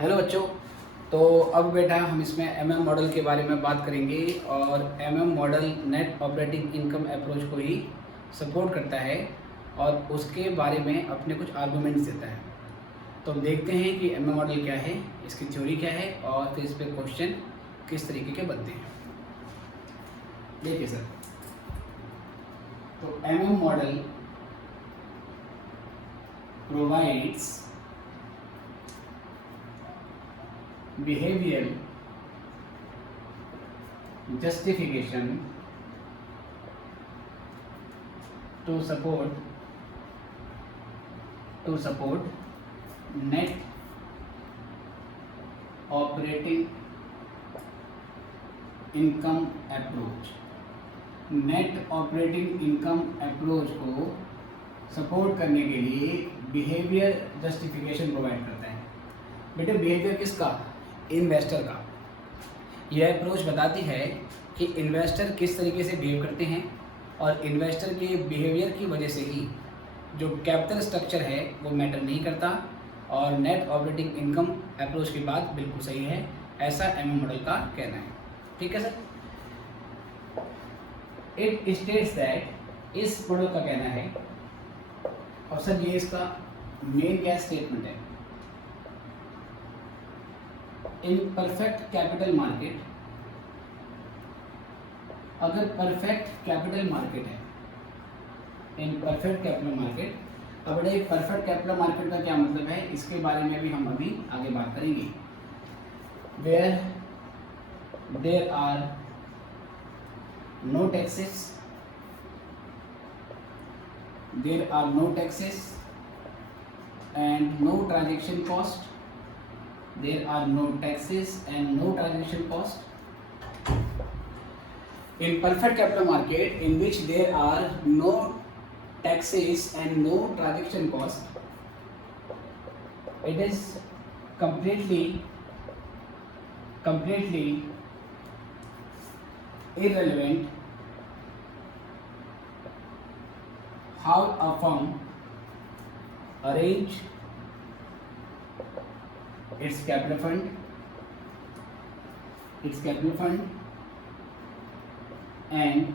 Hello बच्चों। तो अब बेटा हम इसमें एमएम मॉडल के बारे में बात करेंगे और MM model net operating income approach को ही सपोर्ट करता है और उसके बारे में अपने कुछ आर्गूमेंट्स देता है। तो हम देखते हैं कि एमएम मॉडल क्या है, इसकी थ्योरी क्या है और फिर इस पर क्वेश्चन किस तरीके के बनते हैं। देखिए सर, तो MM model provides behavioral justification to support net operating income approach। Net operating income approach को सपोर्ट करने के लिए बिहेवियर जस्टिफिकेशन प्रोवाइड करता है। बेटे बिहेवियर किसका? इन्वेस्टर का। यह अप्रोच बताती है कि इन्वेस्टर किस तरीके से बिहेव करते हैं और इन्वेस्टर के बिहेवियर की वजह से ही जो कैपिटल स्ट्रक्चर है वो मैटर नहीं करता और नेट ऑपरेटिंग इनकम अप्रोच की बात बिल्कुल सही है, ऐसा एमएम मॉडल का कहना है। ठीक है सर। इट स्टेट्स दैट, इस मॉडल का कहना है, और सर ये इसका मेन क्या स्टेटमेंट है, इन परफेक्ट कैपिटल मार्केट, अगर परफेक्ट कैपिटल मार्केट है, इन परफेक्ट कैपिटल मार्केट। अब बड़े परफेक्ट कैपिटल मार्केट का क्या मतलब है, इसके बारे में भी हम अभी आगे बात करेंगे। Where there are no taxes, there are no taxes and no transaction cost, there are no taxes and no transaction cost। in perfect capital market in which there are no taxes and no transaction cost, it is completely irrelevant how a firm arrange its capital fund and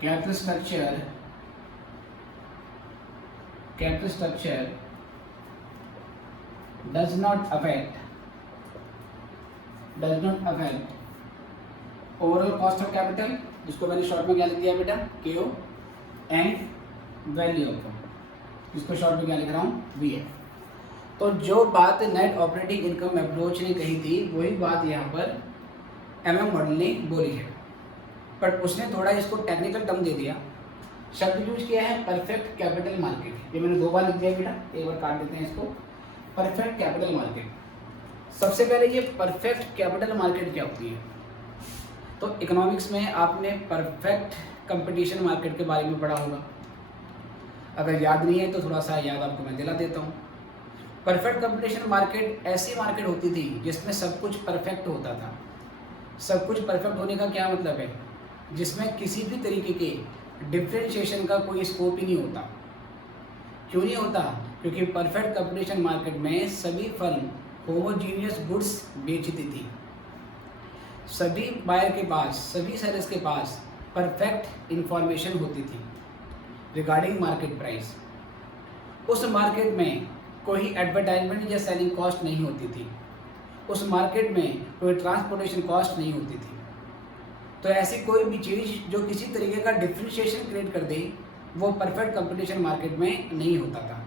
capital structure does not affect overall cost of capital, जिसको मैंने short में क्या लिख दिया बेटा, KO, and value of fund, जिसको short में क्या लिख रहा हूँ, VF। तो जो बात नेट ऑपरेटिंग इनकम अप्रोच ने कही थी वही बात यहाँ पर एमएम मॉडल ने बोली है, बट उसने थोड़ा इसको टेक्निकल टर्म दे दिया। शब्द यूज किया है परफेक्ट कैपिटल मार्केट, ये मैंने 2 बार लिख दिया बेटा, एक बार काट देते हैं इसको। परफेक्ट कैपिटल मार्केट, सबसे पहले ये परफेक्ट कैपिटल मार्केट क्या होती है? तो इकोनॉमिक्स में आपने परफेक्ट कंपटीशन मार्केट के बारे में पढ़ा होगा, अगर याद नहीं है तो थोड़ा सा याद आपको मैं दिला देता हूँ। परफेक्ट कंपटीशन मार्केट ऐसी मार्केट होती थी जिसमें सब कुछ परफेक्ट होता था। सब कुछ परफेक्ट होने का क्या मतलब है? जिसमें किसी भी तरीके के डिफ्रेंशिएशन का कोई स्कोप ही नहीं होता। क्यों नहीं होता? क्योंकि परफेक्ट कंपटीशन मार्केट में सभी फर्म होमोजीनियस गुड्स बेचती थी। सभी बायर के पास, सभी सेलर्स के पास परफेक्ट इंफॉर्मेशन होती थी रिगार्डिंग मार्केट प्राइस। उस मार्केट में कोई एडवर्टाइजमेंट या सेलिंग कॉस्ट नहीं होती थी, उस मार्केट में कोई ट्रांसपोर्टेशन कॉस्ट नहीं होती थी। तो ऐसी कोई भी चीज़ जो किसी तरीके का डिफ्रेंशिएशन क्रिएट कर दे वो परफेक्ट कंपटीशन मार्केट में नहीं होता था।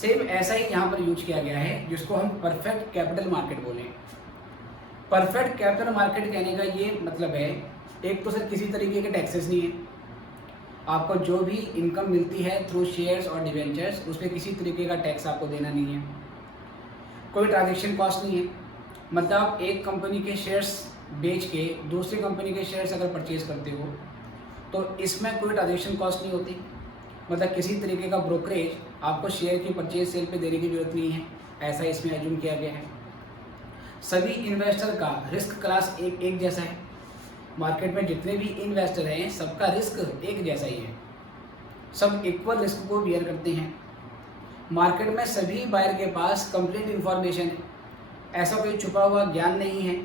सेम ऐसा ही यहाँ पर यूज किया गया है, जिसको हम परफेक्ट कैपिटल मार्केट बोलें। परफेक्ट कैपिटल मार्केट कहने का ये मतलब है, एक तो सर किसी तरीके के टैक्सेस नहीं है, आपको जो भी इनकम मिलती है थ्रू शेयर्स और डिवेंचर्स उस पर किसी तरीके का टैक्स आपको देना नहीं है। कोई ट्रांजैक्शन कॉस्ट नहीं है, मतलब एक कंपनी के शेयर्स बेच के दूसरी कंपनी के शेयर्स अगर परचेज करते हो तो इसमें कोई ट्रांजैक्शन कॉस्ट नहीं होती, मतलब किसी तरीके का ब्रोकरेज आपको शेयर की परचेज सेल पे देने की जरूरत नहीं है, ऐसा इसमें एज्यूम किया गया है। सभी इन्वेस्टर का रिस्क क्लास एक जैसा है, मार्केट में जितने भी इन्वेस्टर हैं सबका रिस्क एक जैसा ही है, सब इक्वल रिस्क को बियर करते हैं। मार्केट में सभी बायर के पास कंप्लीट इन्फॉर्मेशन है, ऐसा कोई छुपा हुआ ज्ञान नहीं है,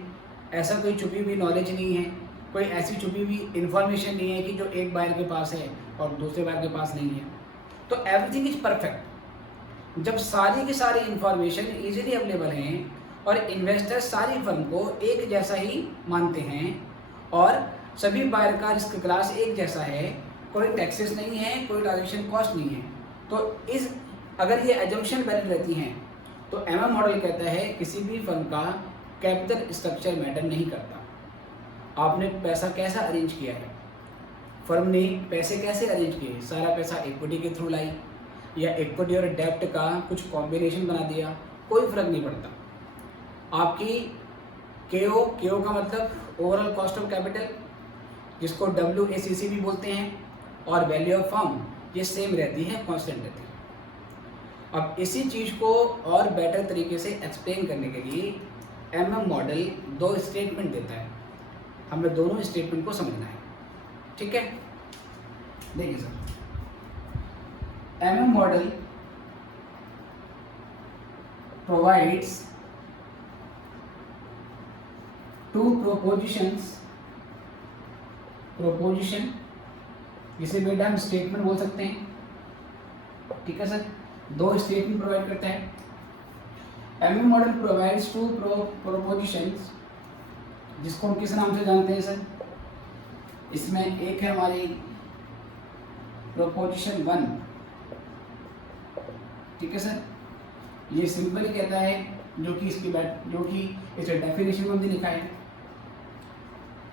ऐसा कोई छुपी हुई नॉलेज नहीं है, कोई ऐसी छुपी हुई इन्फॉर्मेशन नहीं है कि जो एक बायर के पास है और दूसरे बायर के पास नहीं है। तो एवरीथिंग इज परफेक्ट। जब सारी की सारी इन्फॉर्मेशन इजीली अवेलेबल हैं और इन्वेस्टर सारी फर्म को एक जैसा ही मानते हैं और सभी बायर का रिस्क क्लास एक जैसा है, कोई टैक्सेस नहीं है, कोई ट्रांजेक्शन कॉस्ट नहीं है, तो इस अगर ये एजम्पशन वैलिड रहती हैं तो एमएम मॉडल कहता है किसी भी फर्म का कैपिटल स्ट्रक्चर मैटर नहीं करता। आपने पैसा कैसा अरेंज किया है, फर्म ने पैसे कैसे अरेंज किए, सारा पैसा इक्विटी के थ्रू लाई या इक्विटी और डेब्ट का कुछ कॉम्बिनेशन बना दिया, कोई फर्क नहीं पड़ता। आपकी केओ का मतलब ओवरऑल कॉस्ट ऑफ कैपिटल, जिसको WACC भी बोलते हैं, और वैल्यू ऑफ फर्म, ये सेम रहती है, कांस्टेंट रहती है। अब इसी चीज़ को और बेटर तरीके से एक्सप्लेन करने के लिए एमएम मॉडल दो स्टेटमेंट देता है, हमें दोनों स्टेटमेंट को समझना है। ठीक है, देखिए sir, MM model provides two proposition, जिसे बेटा हम स्टेटमेंट बोल सकते हैं। ठीक है सर, दो स्टेटमेंट प्रोवाइड करता है। MM model provides two propositions, जिसको हम किस नाम से जानते हैं सर, इसमें एक है हमारी प्रोपोजिशन 1। ठीक है सर, ये सिंपल ही कहता है, जो कि इसकी डेफिनेशन में हमने लिखा है,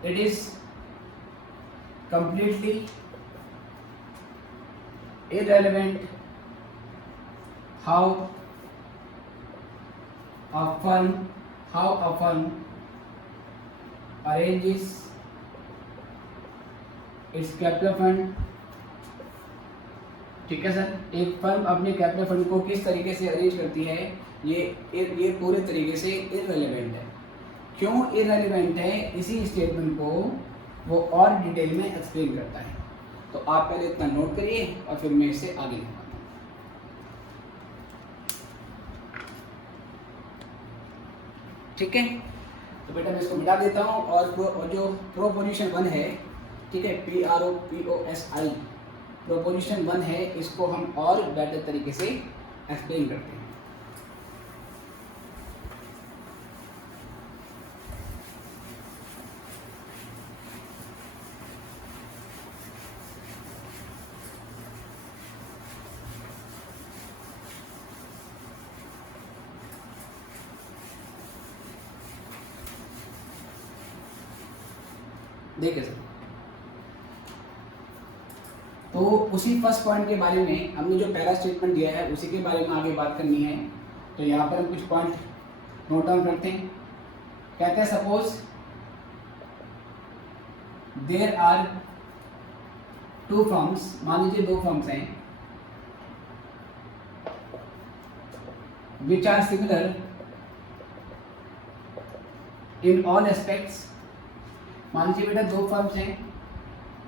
it is completely irrelevant how a firm arranges its capital fund। ठीक है सर, एक फर्म अपने कैपिटल फंड को किस तरीके से अरेंज करती है, ये पूरे तरीके से इररेलेवेंट है। क्यों इररेलेवेंट है, इसी स्टेटमेंट को वो और डिटेल में एक्सप्लेन करता है। तो आप पहले इतना नोट करिए और फिर मैं इससे आगे लिखूंगा। ठीक है, तो बेटा मैं इसको मिटा देता हूँ और जो प्रोपोजिशन 1 है, ठीक है, PROPOSI प्रोपोजिशन 1 है, इसको हम और बेटर तरीके से एक्सप्लेन करते हैं। देखिए सर, तो उसी फर्स्ट पॉइंट के बारे में हमने जो पहला स्टेटमेंट दिया है उसी के बारे में आगे बात करनी है। तो यहाँ पर हम कुछ पॉइंट नोट डाउन करते हैं। कहते हैं suppose there are two firms, मान लीजिए दो फर्म्स हैं, which are similar in all aspects. मान लीजिए बेटा दो फर्म्स हैं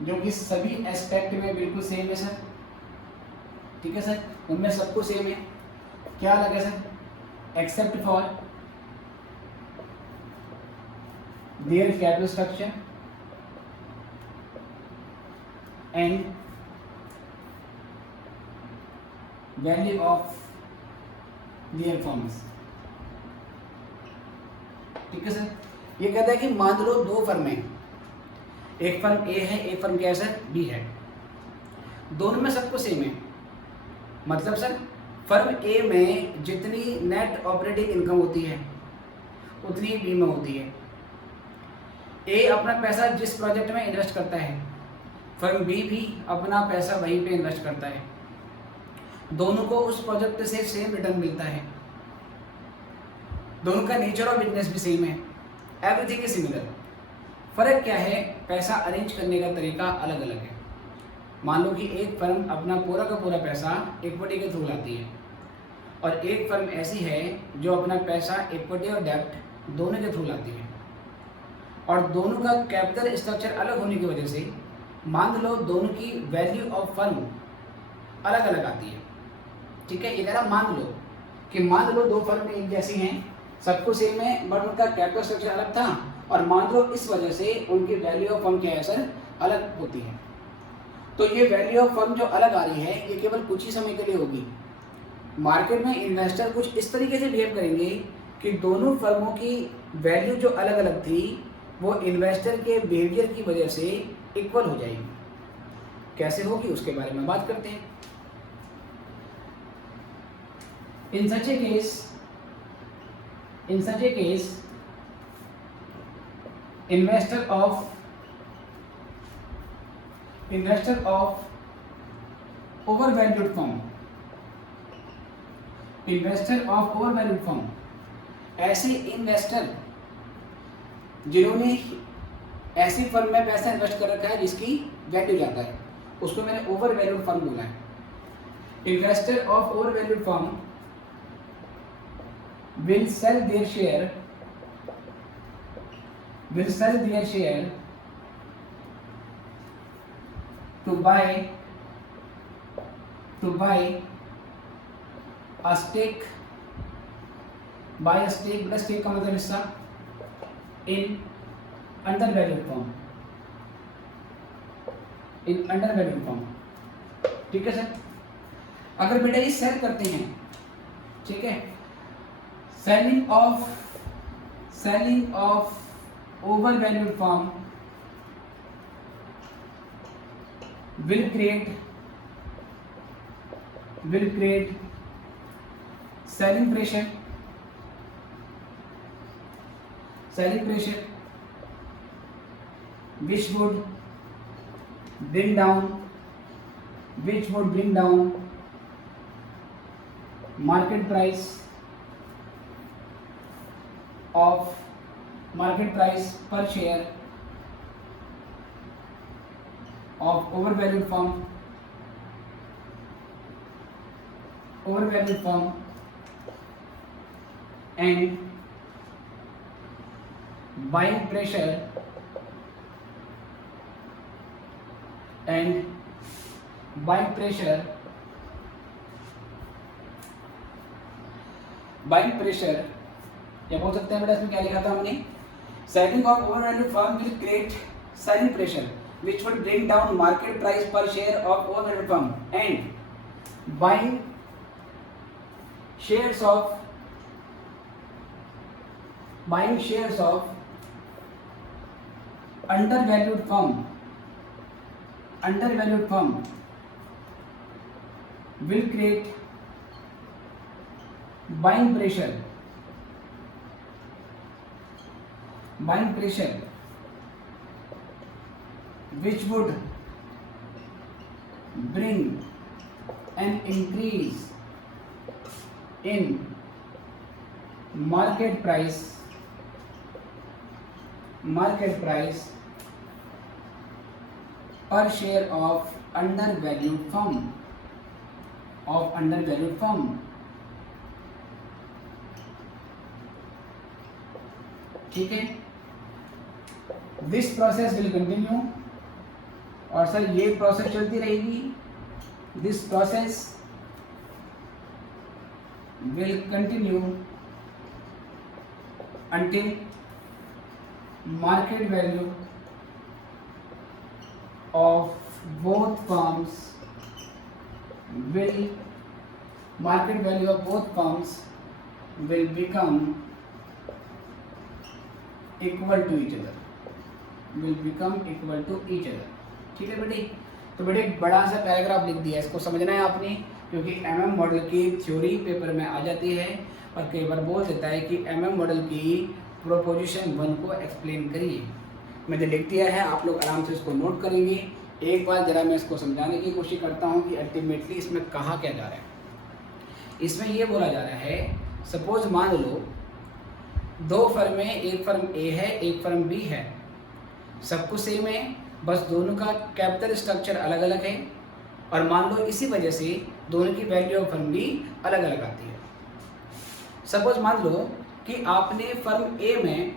जो कि सभी एस्पेक्ट में बिल्कुल सेम है सर। ठीक है सर, उनमें सब कुछ सेम है। क्या अलग है sir, except for their capital structure and value of there firms. ठीक है सर, ये कहता है कि मान लो दो फर्म है, एक फर्म ए है, एक फर्म क्या है सर, बी है, दोनों में सब कुछ सेम है। मतलब सर फर्म ए में जितनी नेट ऑपरेटिंग इनकम होती है उतनी बी में होती है। ए अपना पैसा जिस प्रोजेक्ट में इन्वेस्ट करता है, फर्म बी भी अपना पैसा वहीं पे इन्वेस्ट करता है, दोनों को उस प्रोजेक्ट से सेम रिटर्न मिलता है, दोनों का नेचर ऑफ बिजनेस भी सेम है, एवरीथिंग इज सिमिलर। फ़र्क क्या है, पैसा अरेंज करने का तरीका अलग अलग है। मान लो कि एक फर्म अपना पूरा का पूरा पैसा इक्विटी के थ्रू लाती है और एक फर्म ऐसी है जो अपना पैसा इक्विटी और डेब्ट दोनों के थ्रू लाती है, और दोनों का कैपिटल स्ट्रक्चर अलग होने की वजह से मान लो दोनों की वैल्यू ऑफ फर्म अलग अलग आती है। ठीक है, ये कह रहा मान लो कि मान लो दो फर्म एक जैसी हैं, सबको सेम है, बट उनका कैपिटल स्ट्रक्चर अलग था, और मान लो इस वजह से उनकी वैल्यू ऑफ फर्म क्या है सर, अलग होती है। तो ये वैल्यू ऑफ फर्म जो अलग आ रही है ये केवल कुछ ही समय के लिए होगी। मार्केट में इन्वेस्टर कुछ इस तरीके से बिहेव करेंगे कि दोनों फर्मों की वैल्यू जो अलग अलग थी वो इन्वेस्टर के बिहेवियर की वजह से इक्वल हो जाएगी। कैसे होगी उसके बारे में बात करते हैं। In such a case, investor of overvalued firm, ऐसे इन्वेस्टर जिन्होंने ऐसी फर्म में पैसा इन्वेस्ट कर रखा है जिसकी वैल्यू ज़्यादा है, उसको मैंने ओवरवैल्यूड फर्म बोला है। Investor of overvalued firm will sell their share to buy a stake, मतलब stake का मतलब हिस्सा in undervalued firm, ठीक है सर। अगर बेटा ये सेल करते हैं, ठीक है, selling of overvalued firm will create selling pressure which would bring down market price per share of overvalued firm and buying pressure क्या बोल सकते हैं बेटा, इसमें क्या लिखा था हमने, selling of overvalued firm will create selling pressure which would bring down market price per share of overvalued firm and buying shares of undervalued firm will create buying pressure which would bring an increase in market price per share of undervalued firm ठीक है। This process will continue, और sir ये process चलती रहेगी। This process will continue until market value of both firms will become equal to each other, ठीक है बेटे। तो बेटे एक बड़ा सा पैराग्राफ लिख दिया, इसको समझना है आपने, क्योंकि एमएम मॉडल की थ्योरी पेपर में आ जाती है और कई बार बोल देता है कि एमएम मॉडल की प्रोपोजिशन 1 को एक्सप्लेन करिए। मैंने लिख दिया है, आप लोग आराम से इसको नोट करेंगे। एक बार ज़रा मैं इसको समझाने की कोशिश करता हूँ कि अल्टीमेटली इसमें कहा क्या जा रहा है। इसमें ये बोला जा रहा है, सपोज मान लो दो फर्म है, एक फर्म ए है एक फर्म बी है, सब कुछ सेम है, बस दोनों का कैपिटल स्ट्रक्चर अलग अलग है, और मान लो इसी वजह से दोनों की वैल्यू ऑफ फर्म भी अलग अलग आती है। सपोज मान लो कि आपने फर्म ए में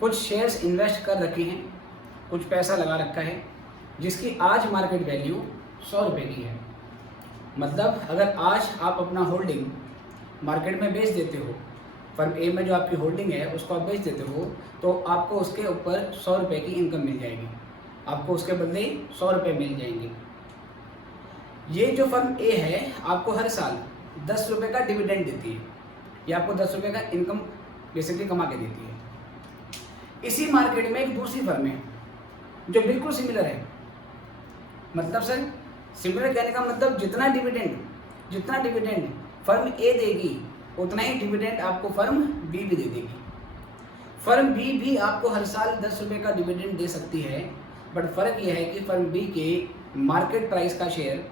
कुछ शेयर्स इन्वेस्ट कर रखे हैं, कुछ पैसा लगा रखा है, जिसकी आज मार्केट वैल्यू 100 रुपये की है। मतलब अगर आज आप अपना होल्डिंग मार्केट में बेच देते हो, फर्म ए में जो आपकी होल्डिंग है उसको आप बेच देते हो, तो आपको उसके ऊपर 100 रुपये की इनकम मिल जाएगी, आपको उसके बदले 100 रुपये मिल जाएंगे। ये जो फर्म ए है आपको हर साल 10 रुपये का डिविडेंड देती है, ये आपको 10 रुपये का इनकम बेसिकली कमा के देती है। इसी मार्केट में एक दूसरी फर्म है जो बिल्कुल सिमिलर है, मतलब सर सिमिलर कहने का मतलब जितना डिविडेंड फर्म ए देगी उतना ही डिविडेंड आपको फर्म बी भी दे देगी। फर्म बी भी आपको हर साल 10 रुपये का डिविडेंड दे सकती है, बट फ़र्क यह है कि फर्म बी के मार्केट प्राइस का शेयर,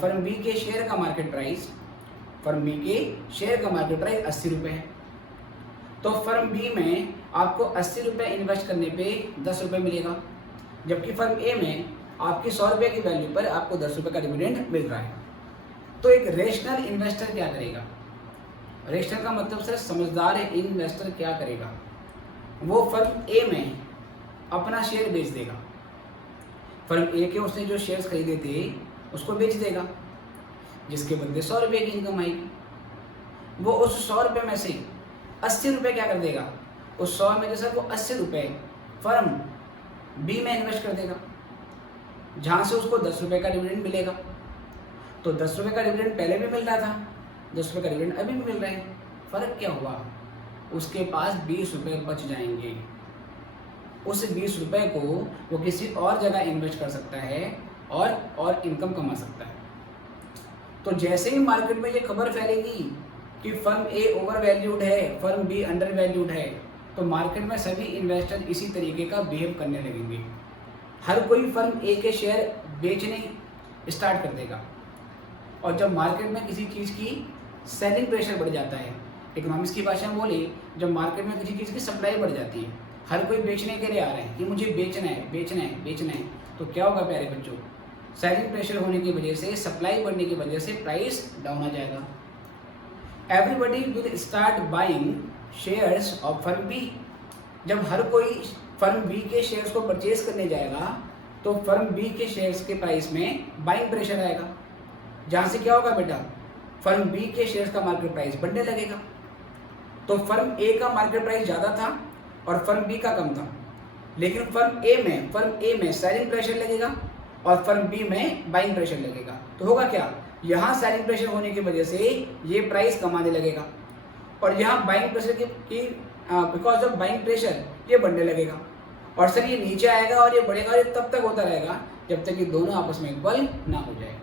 फर्म बी के शेयर का मार्केट प्राइस, फर्म बी के शेयर का मार्केट प्राइस 80 रुपये है। तो फर्म बी में आपको 80 रुपये इन्वेस्ट करने पे 10 रुपये मिलेगा, जबकि फर्म ए में आपकी 100 रुपये की वैल्यू पर आपको 10 रुपये का डिविडेंड मिल रहा है। तो एक रेशनल इन्वेस्टर क्या करेगा? रेशनल का मतलब सर समझदार इन्वेस्टर क्या करेगा? वो फर्म ए में अपना शेयर बेच देगा, फर्म ए के उसने जो शेयर्स खरीदे थे उसको बेच देगा, जिसके बदले 100 रुपये की इनकम आएगी। वो उस 100 रुपये में से 80 रुपये क्या कर देगा? उस 100 में से वो 80 रुपये फर्म बी में इन्वेस्ट कर देगा, जहाँ से उसको 10 रुपये का डिविडेंड मिलेगा। तो 10 रुपये का डिविडेंड पहले भी मिल रहा था, 10 रुपये का डिविडेंड अभी भी मिल रहा है। फ़र्क क्या हुआ? उसके पास 20 रुपये बच जाएंगे। उस 20 रुपये को वो किसी और जगह इन्वेस्ट कर सकता है और इनकम कमा सकता है। तो जैसे ही मार्केट में ये खबर फैलेगी कि फर्म ए ओवर वैल्यूड है, फर्म बी अंडर वैल्यूड है, तो मार्केट में सभी इन्वेस्टर इसी तरीके का बिहेव करने लगेंगे। हर कोई फर्म ए के शेयर बेचने स्टार्ट कर देगा। और जब मार्केट में किसी चीज़ की सेलिंग प्रेशर बढ़ जाता है, इकोनॉमिक्स की भाषा में बोले, जब मार्केट में किसी चीज़ की सप्लाई बढ़ जाती है, हर कोई बेचने के लिए आ रहा है कि मुझे बेचना है, तो क्या होगा प्यारे बच्चों? सेलिंग प्रेशर होने की वजह से, सप्लाई बढ़ने की वजह से प्राइस डाउन आ जाएगा। Everybody will start buying shares of firm B. जब हर कोई फर्म बी के शेयर्स को परचेज करने जाएगा तो फर्म बी के शेयर्स के प्राइस में बाइंग प्रेशर आएगा, जहाँ से क्या होगा बेटा? फर्म बी के शेयर्स का मार्केट प्राइस बढ़ने लगेगा। तो फर्म ए का मार्केट प्राइस ज़्यादा था और फर्म बी का कम था, लेकिन फर्म ए में सेलिंग प्रेशर लगेगा और फर्म बी में बाइंग प्रेशर लगेगा। तो होगा क्या? यहाँ सेलिंग प्रेशर होने की वजह से ये प्राइस कमाने लगेगा और यहाँ बाइंग प्रेशर की बिकॉज ऑफ बाइंग प्रेशर ये बढ़ने लगेगा। और सर ये नीचे आएगा और ये बढ़ेगा, और ये तब तक होता रहेगा जब तक कि दोनों आपस में इक्वल ना हो जाए।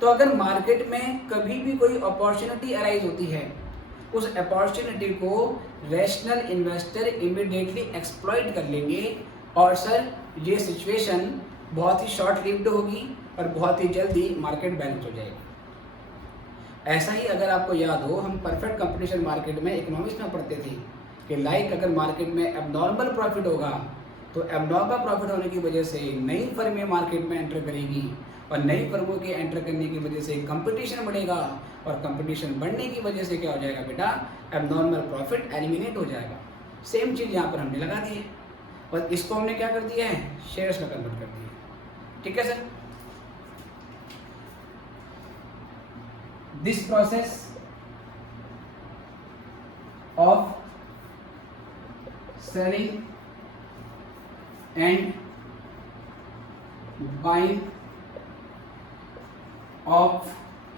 तो अगर मार्केट में कभी भी कोई अपॉर्चुनिटी अराइज होती है, उस अपॉर्चुनिटी को रेशनल इन्वेस्टर इमीडिएटली एक्सप्लॉइट कर लेंगे और सर ये सिचुएशन बहुत ही शॉर्ट लिव्ड होगी और बहुत ही जल्दी मार्केट बैलेंस हो जाएगी। ऐसा ही अगर आपको याद हो, हम परफेक्ट कंपटीशन मार्केट में इकोनॉमिक्स में पढ़ते थे कि लाइक अगर मार्केट में एबनॉर्मल प्रॉफिट होगा तो एबनॉर्मल प्रॉफिट होने की वजह से नई फर्में मार्केट में एंटर करेगी और नई फर्मों के एंटर करने की वजह से कंपटीशन बढ़ेगा और कंपटीशन बढ़ने की वजह से क्या हो जाएगा बेटा? एबनॉर्मल प्रॉफिट एलिमिनेट हो जाएगा। सेम चीज़ यहाँ पर हमने लगा दी है और इसको हमने क्या कर दिया है? शेयर्स में कन्वर्ट कर दिया। ठीक है sir? This process of selling and buying of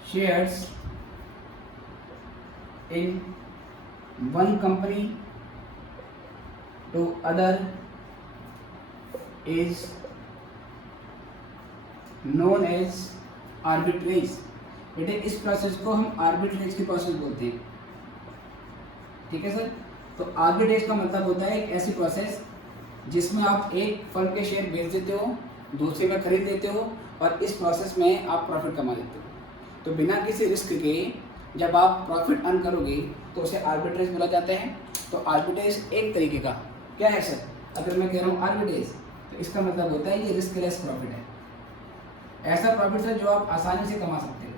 shares in one company to other is known as arbitrage। बेटे इस प्रोसेस को हम आर्बिट्रेज की प्रोसेस बोलते हैं। ठीक है सर? तो आर्बिट्रेज का मतलब होता है एक ऐसी प्रोसेस जिसमें आप एक फर्म के शेयर बेच देते हो, दूसरे में खरीद लेते हो और इस प्रोसेस में आप प्रॉफिट कमा लेते हो। तो बिना किसी रिस्क के जब आप प्रॉफिट अर्न करोगे तो उसे आर्बिट्रेज बोला जाता है। तो आर्बिट्रेज एक तरीके का क्या है सर? अगर मैं कह रहा हूँ आर्बिट्रेज तो इसका मतलब होता है ये रिस्कलेस प्रॉफिट है। ऐसा प्रॉफिट है जो आप आसानी से कमा सकते हो,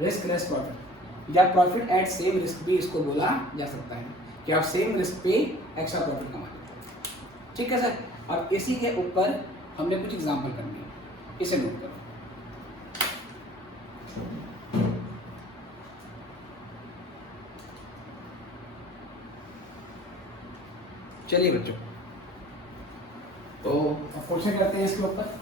रिस्कलेस प्रॉफिट, या प्रॉफिट एट सेम रिस्क भी इसको बोला जा सकता है कि आप सेम रिस्क पे एक्स्ट्रा प्रॉफिट कमा लेते हो। ठीक है सर? अब इसी के ऊपर हमने कुछ एग्जांपल करनी है, इसे नोट करो। चलिए बच्चों, तो अब क्वेश्चन करते हैं इसके ऊपर।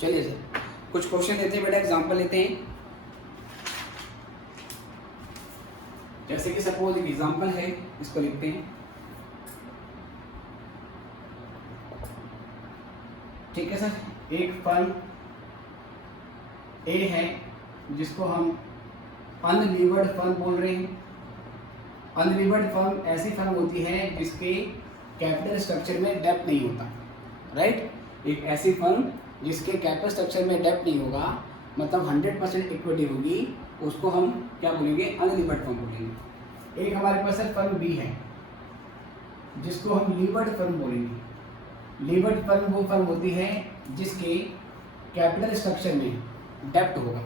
चलिए सर, कुछ क्वेश्चन लेते हैं बेटा, एग्जांपल लेते हैं। जैसे कि सपोज एक एग्जांपल है, इसको लिखते हैं। ठीक है सर, एक फर्म ए है जिसको हम अनलीवर्ड फर्म बोल रहे हैं। अनलीवर्ड फर्म ऐसी फर्म होती है जिसके कैपिटल स्ट्रक्चर में डेप्थ नहीं होता, राइट। एक ऐसी फर्म जिसके कैपिटल स्ट्रक्चर में डेप्थ नहीं होगा, मतलब 100% इक्विटी होगी, उसको हम क्या बोलेंगे, अनलीवर्ड फर्म बोलेंगे। एक हमारे पास फर्म बी है जिसको हम लीवर्ड फर्म बोलेंगे। लीवर्ड फर्म वो फर्म होती है जिसके कैपिटल स्ट्रक्चर में डेप्थ होगा,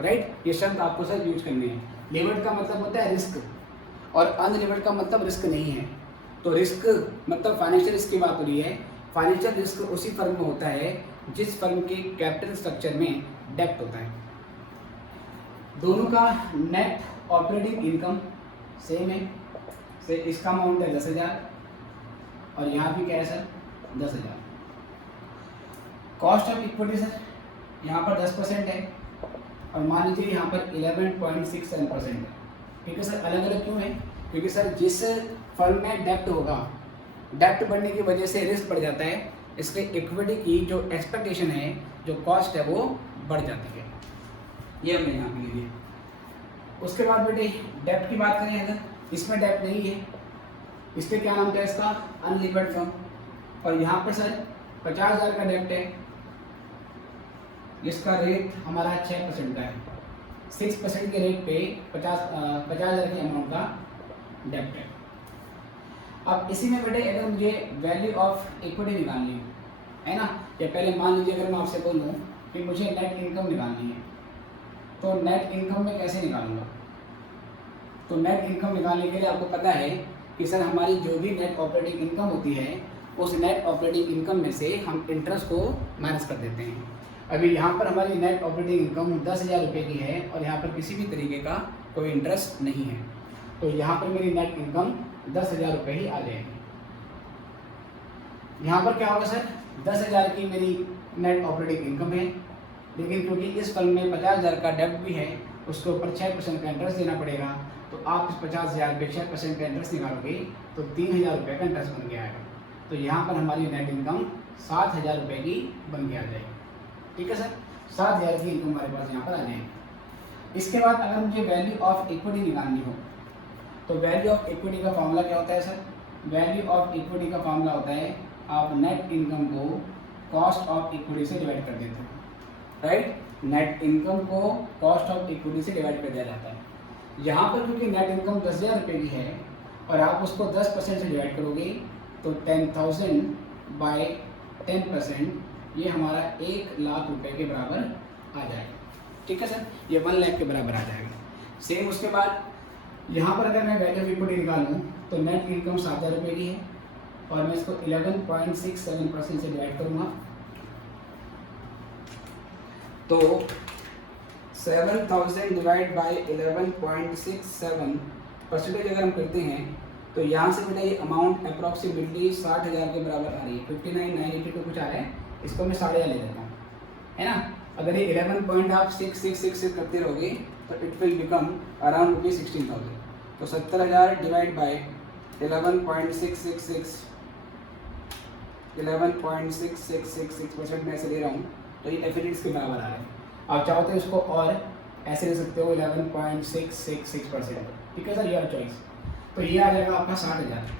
राइट। ये शब्द आपको सर यूज करने हैं। लीवर्ड का मतलब होता है रिस्क और अनलीवर्ड का मतलब रिस्क नहीं है। तो रिस्क मतलब फाइनेंशियल रिस्क की बात हो रही है। फाइनेंशियल रिस्क उसी फर्म में होता है जिस फर्म के कैपिटल स्ट्रक्चर में डेप्थ होता है। दोनों का नेट ऑपरेटिंग इनकम सेम है। से इसका अमाउंट है 10,000 और यहाँ भी क्या है sir, 10,000। Cost of equity sir यहाँ पर 10% है और मान लीजिए यहाँ पर 11.67% है। ठीक है सर, अलग अलग क्यों है, क्योंकि सर जिस फर्म में डेप्थ होगा, डेप्थ बढ़ने की वजह से रिस्क बढ़ जाता है, इसके इक्विटी की जो एक्सपेक्टेशन है, जो कॉस्ट है, वो बढ़ जाती है। ये हमने यहाँ पे लिया। उसके बाद बेटे डेप्थ की बात करें अगर, इसमें डेप्थ नहीं है, इसके क्या नाम था इसका, अनलीवर्ड फर्म। और यहाँ पर सर 50,000 का डेप्थ है, जिसका रेट हमारा 6% का है। 6% के रेट पे 50,000 के अमाउंट का डेप्ट है। अब इसी में बेटे अगर मुझे वैल्यू ऑफ इक्विटी निकालनी है ना, या पहले मान लीजिए अगर मैं आपसे बोलूँ कि मुझे नेट इनकम निकालनी है, तो नेट इनकम में कैसे निकालूंगा। तो नेट इनकम निकालने के लिए आपको पता है कि सर हमारी जो भी नेट ऑपरेटिंग इनकम होती है, उस नेट ऑपरेटिंग इनकम में से हम इंटरेस्ट को माइनस कर देते हैं। अभी यहाँ पर हमारी नेट ऑपरेटिंग इनकम 10,000 रुपये की है और यहाँ पर किसी भी तरीके का कोई इंटरेस्ट नहीं है, तो यहाँ पर मेरी नेट इनकम 10,000 रुपये ही आ जाएगी। यहाँ पर क्या होगा सर, 10,000 की मेरी नेट ऑपरेटिंग इनकम है, लेकिन क्योंकि इस फर्म में 50,000 का डेब्ट भी है, उसके ऊपर 6% का इंटरेस्ट देना पड़ेगा। तो आप इस 50,000 पे 6% का इंटरेस्ट निकालोगे तो 3,000 रुपये का इंटरेस्ट बन के आएगा। तो यहाँ पर हमारी नेट इनकम 7,000 रुपये की बन के आ जाएगी। ठीक है सर, 7,000 की इनकम हमारे पास यहाँ पर आ जाएगी। इसके बाद अगर मुझे वैल्यू ऑफ इक्विटी निकालनी हो, तो वैल्यू ऑफ इक्विटी का फॉर्मूला क्या होता है सर, वैल्यू ऑफ इक्विटी का फॉर्मूला होता है आप नेट इनकम को कॉस्ट ऑफ इक्विटी से डिवाइड कर देते हैं, राइट। नेट इनकम को कॉस्ट ऑफ इक्विटी से डिवाइड कर दिया जाता है। यहाँ पर क्योंकि नेट इनकम 10,000 रुपये की है और आप उसको 10% से डिवाइड करोगे तो 10,000 बाय 10%, ये हमारा 1,00,000 रुपये के बराबर आ जाएगा। ठीक है सर, ये 1 लाख के बराबर आ जाएगा। सेम उसके बाद यहाँ पर अगर मैं वैल्यू ऑफ इक्विटी निकालूँ तो नेट इनकम 7,000 रुपये की है और मैं इसको 11.67% से डिवाइड करूँगा तो 7,000 डिवाइड बाई 11.67% अगर हम करते हैं तो यहाँ से बेटा ये अमाउंट अप्रॉक्सीमेटली 60,000 के बराबर आ रही है। 59,982 कुछ आ रहा है, इसको मैं 60,000 ले लेता हूँ, है ना। अगर ये 11.6666 करते रहोगे तो it will become around rupees 16,000। तो 70,000 डिवाइड बाई 11.6666% मैं ऐसे ले रहा हूँ, तो ये डेफिनेट्स के बराबर आ रहा है। आप चाहो तो इसको और ऐसे ले सकते हो 11.666%। ठीक है सर, योर चॉइस। तो ये आ जाएगा आपका 60,000।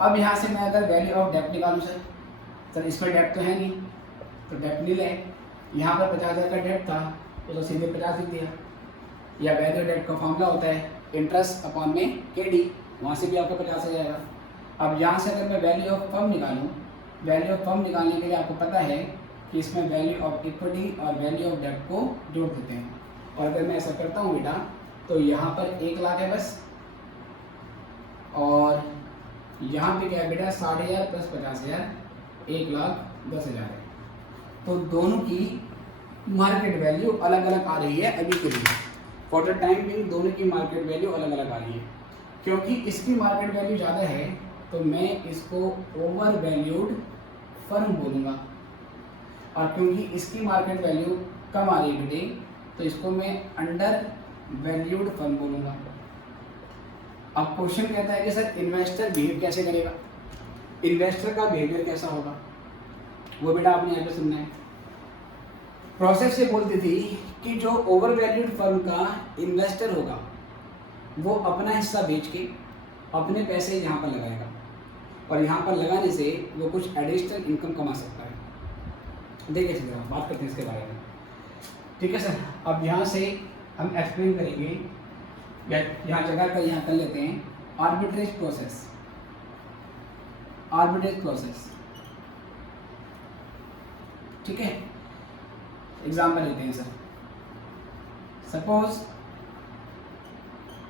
अब यहाँ से मैं अगर वैल्यू ऑफ डेप्ट निकालूँ सर इसमें डेप्ट तो है नहीं, तो डेप्ट नील है। यहाँ पर 50,000 का डेप्ट था तो सीधे 50 लिख दिया। या वैल्यू डेप्ट का फॉर्मूला होता है इंटरेस्ट अपॉन में KD, वहाँ से भी आपका 50 आ जाएगा। अब यहाँ से अगर मैं वैल्यू ऑफ फर्म निकालूँ वैल्यू ऑफ फर्म निकालने के लिए आपको पता है कि इसमें वैल्यू ऑफ इक्विटी और वैल्यू ऑफ डेट को जोड़ देते हैं। और अगर मैं ऐसा करता हूँ बेटा तो यहाँ पर 1 लाख है बस, और यहाँ पे क्या है बेटा 60,000 प्लस 50,000, 1,10,000 है। तो दोनों की मार्केट वैल्यू अलग अलग आ रही है अभी के लिए। फॉर द टाइम बिंग दोनों की मार्केट वैल्यू अलग अलग आ रही है। क्योंकि इसकी मार्केट वैल्यू ज़्यादा है तो मैं इसको ओवर वैल्यूड फर्म बोलूँगा, और क्योंकि इसकी मार्केट वैल्यू कम आ रही है बेटे तो इसको मैं अंडर वैल्यूड फर्म बोलूँगा। अब क्वेश्चन कहता है कि सर इन्वेस्टर बिहेव कैसे करेगा, इन्वेस्टर का बिहेवियर कैसा होगा, वो बेटा आपने यहाँ पे सुनना है। प्रोसेस ये बोलती थी कि जो ओवर वैल्यूड फर्म का इन्वेस्टर होगा वो अपना हिस्सा बेच के अपने पैसे यहाँ पर लगाएगा, और यहाँ पर लगाने से वो कुछ एडिशनल इनकम कमा सकता है। देखिए सर बात करते हैं इसके बारे में। ठीक है सर, अब यहाँ से हम एक्सप्लेन करेंगे, या यहाँ जगह पर यहाँ कर लेते हैं आर्बिट्रेज प्रोसेस। आर्बिट्रेज प्रोसेस, ठीक है। एग्जाम्पल लेते हैं sir. Suppose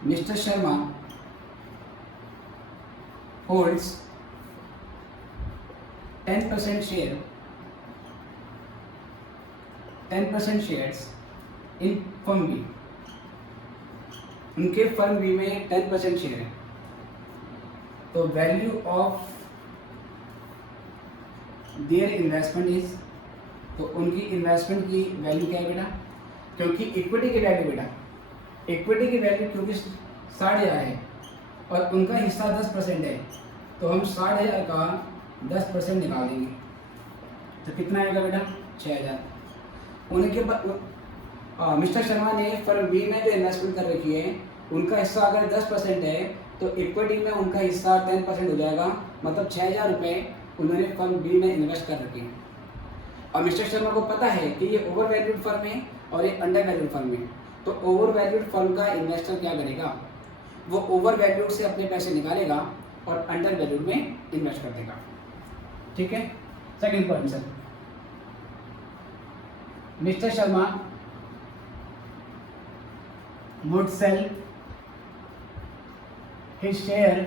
mister Sharma holds 10% share 10% shares in firm B. उनके फर्म बी में 10% शेयर है, तो value of their investment is, तो उनकी इन्वेस्टमेंट की वैल्यू क्या है बेटा, क्योंकि इक्विटी की वैल्यू बेटा, इक्विटी की वैल्यू क्योंकि 60,000 है और उनका हिस्सा 10% है, तो हम 60,000 का 10% निकाल देंगे, तो कितना आएगा बेटा 6,000। उनके मिस्टर शर्मा ने फर्म बी में जो इन्वेस्टमेंट कर रखी है उनका हिस्सा अगर 10% है तो इक्विटी में उनका हिस्सा 10% हो जाएगा, मतलब 6,000 रुपये उन्होंने फर्म बी में इन्वेस्ट कर रखे हैं। और मिस्टर शर्मा को पता है कि ये ओवर वैल्यूड फर्म है और ये अंडर वैल्यूड फर्म है, तो ओवर वैल्यूड फर्म का इन्वेस्टर क्या करेगा, वो ओवर वैल्यूड से अपने पैसे निकालेगा और अंडर वैल्यूड में इन्वेस्ट कर देगा। ठीक है। Second point sir, mister Sharma would sell his share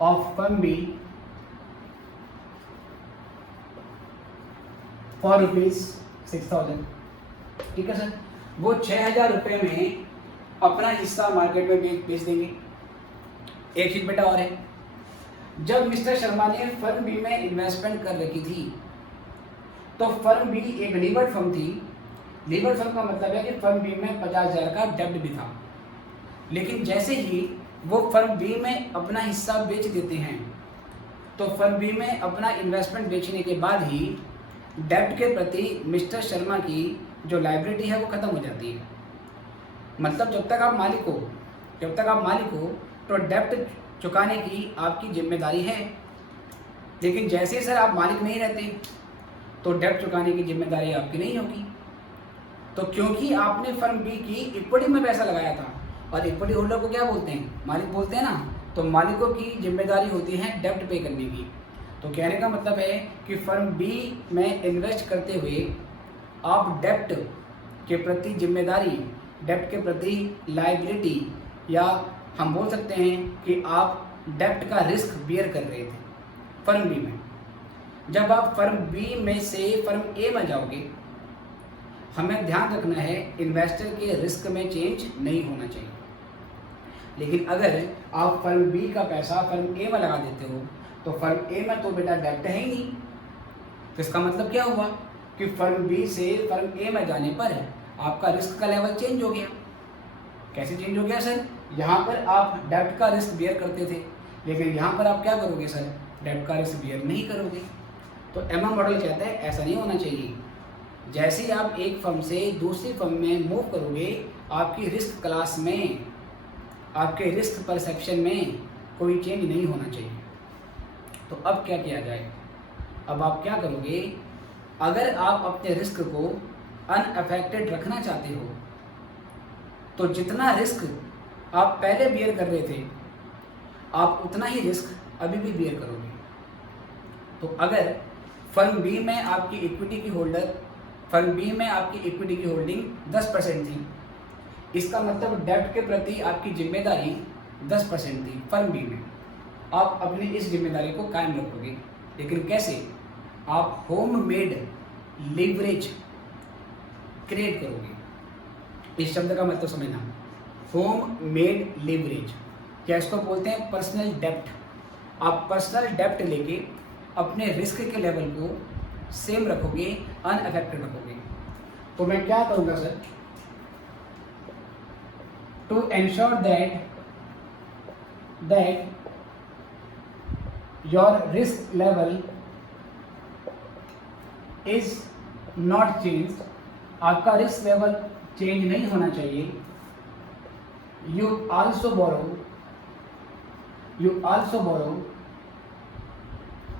of firm B for ₹6,000। ठीक है सर, वो 6,000 रुपये में अपना हिस्सा मार्केट में बेच देंगे। एक चीज बेटा और है, जब मिस्टर शर्मा ने फर्म बी में इन्वेस्टमेंट कर रखी थी तो फर्म बी एक लीवर्ड फर्म थी। लीवर्ड फर्म का मतलब है कि फर्म बी में 50,000 का डेब्ट भी था, लेकिन जैसे ही वो फर्म बी में अपना हिस्सा बेच देते हैं तो फर्म बी में अपना इन्वेस्टमेंट बेचने के बाद ही डेब्ट के प्रति मिस्टर शर्मा की जो लायबिलिटी है वो ख़त्म हो जाती है। मतलब जब तक आप मालिक हो तो डेब्ट चुकाने की आपकी जिम्मेदारी है, लेकिन जैसे ही सर आप मालिक नहीं रहते तो डेब्ट चुकाने की जिम्मेदारी आपकी नहीं होगी। तो क्योंकि आपने फर्म बी की इक्विटी में पैसा लगाया था, और इक्विटी होल्डर को क्या बोलते हैं, मालिक बोलते हैं ना, तो मालिकों की जिम्मेदारी होती है डेब्ट पे करने की। तो कहने का मतलब है कि फर्म बी में इन्वेस्ट करते हुए आप डेब्ट के प्रति जिम्मेदारी, डेब्ट के प्रति लायबिलिटी, या हम बोल सकते हैं कि आप डेब्ट का रिस्क बियर कर रहे थे फर्म बी में। जब आप फर्म बी में से फर्म ए में जाओगे, हमें ध्यान रखना है इन्वेस्टर के रिस्क में चेंज नहीं होना चाहिए। लेकिन अगर आप फर्म बी का पैसा फर्म ए में लगा देते हो तो फर्म ए में तो बेटा डेब्ट है ही नहीं, तो इसका मतलब क्या हुआ कि फर्म बी से फर्म ए में जाने पर आपका रिस्क का लेवल चेंज हो गया। कैसे चेंज हो गया सर, यहाँ पर आप डेब्ट का रिस्क बियर करते थे, लेकिन यहाँ पर आप क्या करोगे सर, डेब्ट का रिस्क बियर नहीं करोगे। तो एमएम मॉडल कहता है ऐसा नहीं होना चाहिए। जैसे ही आप एक फर्म से दूसरी फर्म में मूव करोगे, आपकी रिस्क क्लास में, आपके रिस्क परसेप्शन में कोई चेंज नहीं होना चाहिए। तो अब क्या किया जाए, अब आप क्या करोगे, अगर आप अपने रिस्क को अनअफेक्टेड रखना चाहते हो तो जितना रिस्क आप पहले बियर कर रहे थे आप उतना ही रिस्क अभी भी बियर करोगे। तो अगर फर्म बी में आपकी इक्विटी की होल्डिंग 10% थी, इसका मतलब डेब्ट के प्रति आपकी जिम्मेदारी 10% थी फर्म बी में। आप अपनी इस जिम्मेदारी को कायम रखोगे, लेकिन कैसे? आप होम मेड लीवरेज क्रिएट करोगे। इस शब्द का मतलब समझना, होम मेड लीवरेज, क्या इसको बोलते हैं? पर्सनल डेब्ट। आप पर्सनल डेब्ट लेके अपने रिस्क के लेवल को सेम रखोगे, अनअफेक्टेड रखोगे। तो मैं क्या करूँगा sir? To ensure that your risk level is not change, आपका रिस्क लेवल चेंज नहीं होना चाहिए। You also borrow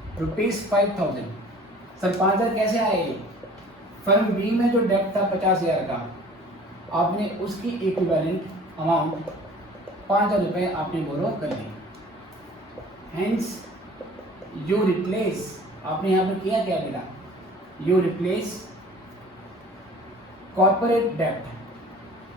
₹5,000। सर 5,000 कैसे आए? फर्म बी में जो डेब्ट था 50,000 का, आपने उसकी इक्विवेलेंट अमाउंट 5,000 रुपये आपने बोरो कर ली। हेंस यू रिप्लेस, आपने यहाँ पर किया क्या बेटा? यू रिप्लेस कॉर्पोरेट डेब्ट।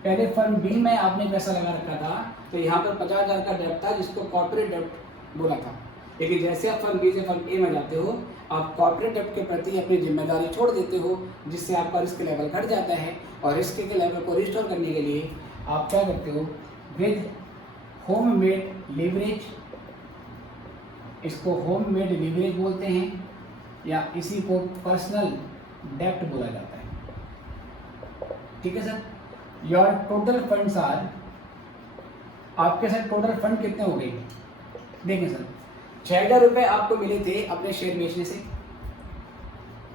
पहले फर्म बी में आपने पैसा लगा रखा था, तो यहाँ पर 50,000 का डेब्ट था जिसको कॉर्पोरेट डेब्ट बोला था। लेकिन जैसे आप फर्म बी से फर्म ए में जाते हो, आप कॉर्पोरेट डेब्ट के प्रति अपनी जिम्मेदारी छोड़ देते हो, जिससे आपका रिस्क लेवल घट जाता है। और रिस्क के लेवल को रिस्टोर करने के लिए आप क्या करते हो? विद होम मेड लीवरेज, इसको होम मेड लीवरेज बोलते हैं, या इसी को पर्सनल डेब्ट बोला जाता है। ठीक है sir. Your total funds are, आपके सर टोटल फंड कितने हो गए? देखिए सर, 6,000 रुपये आपको मिले थे अपने शेयर बेचने से,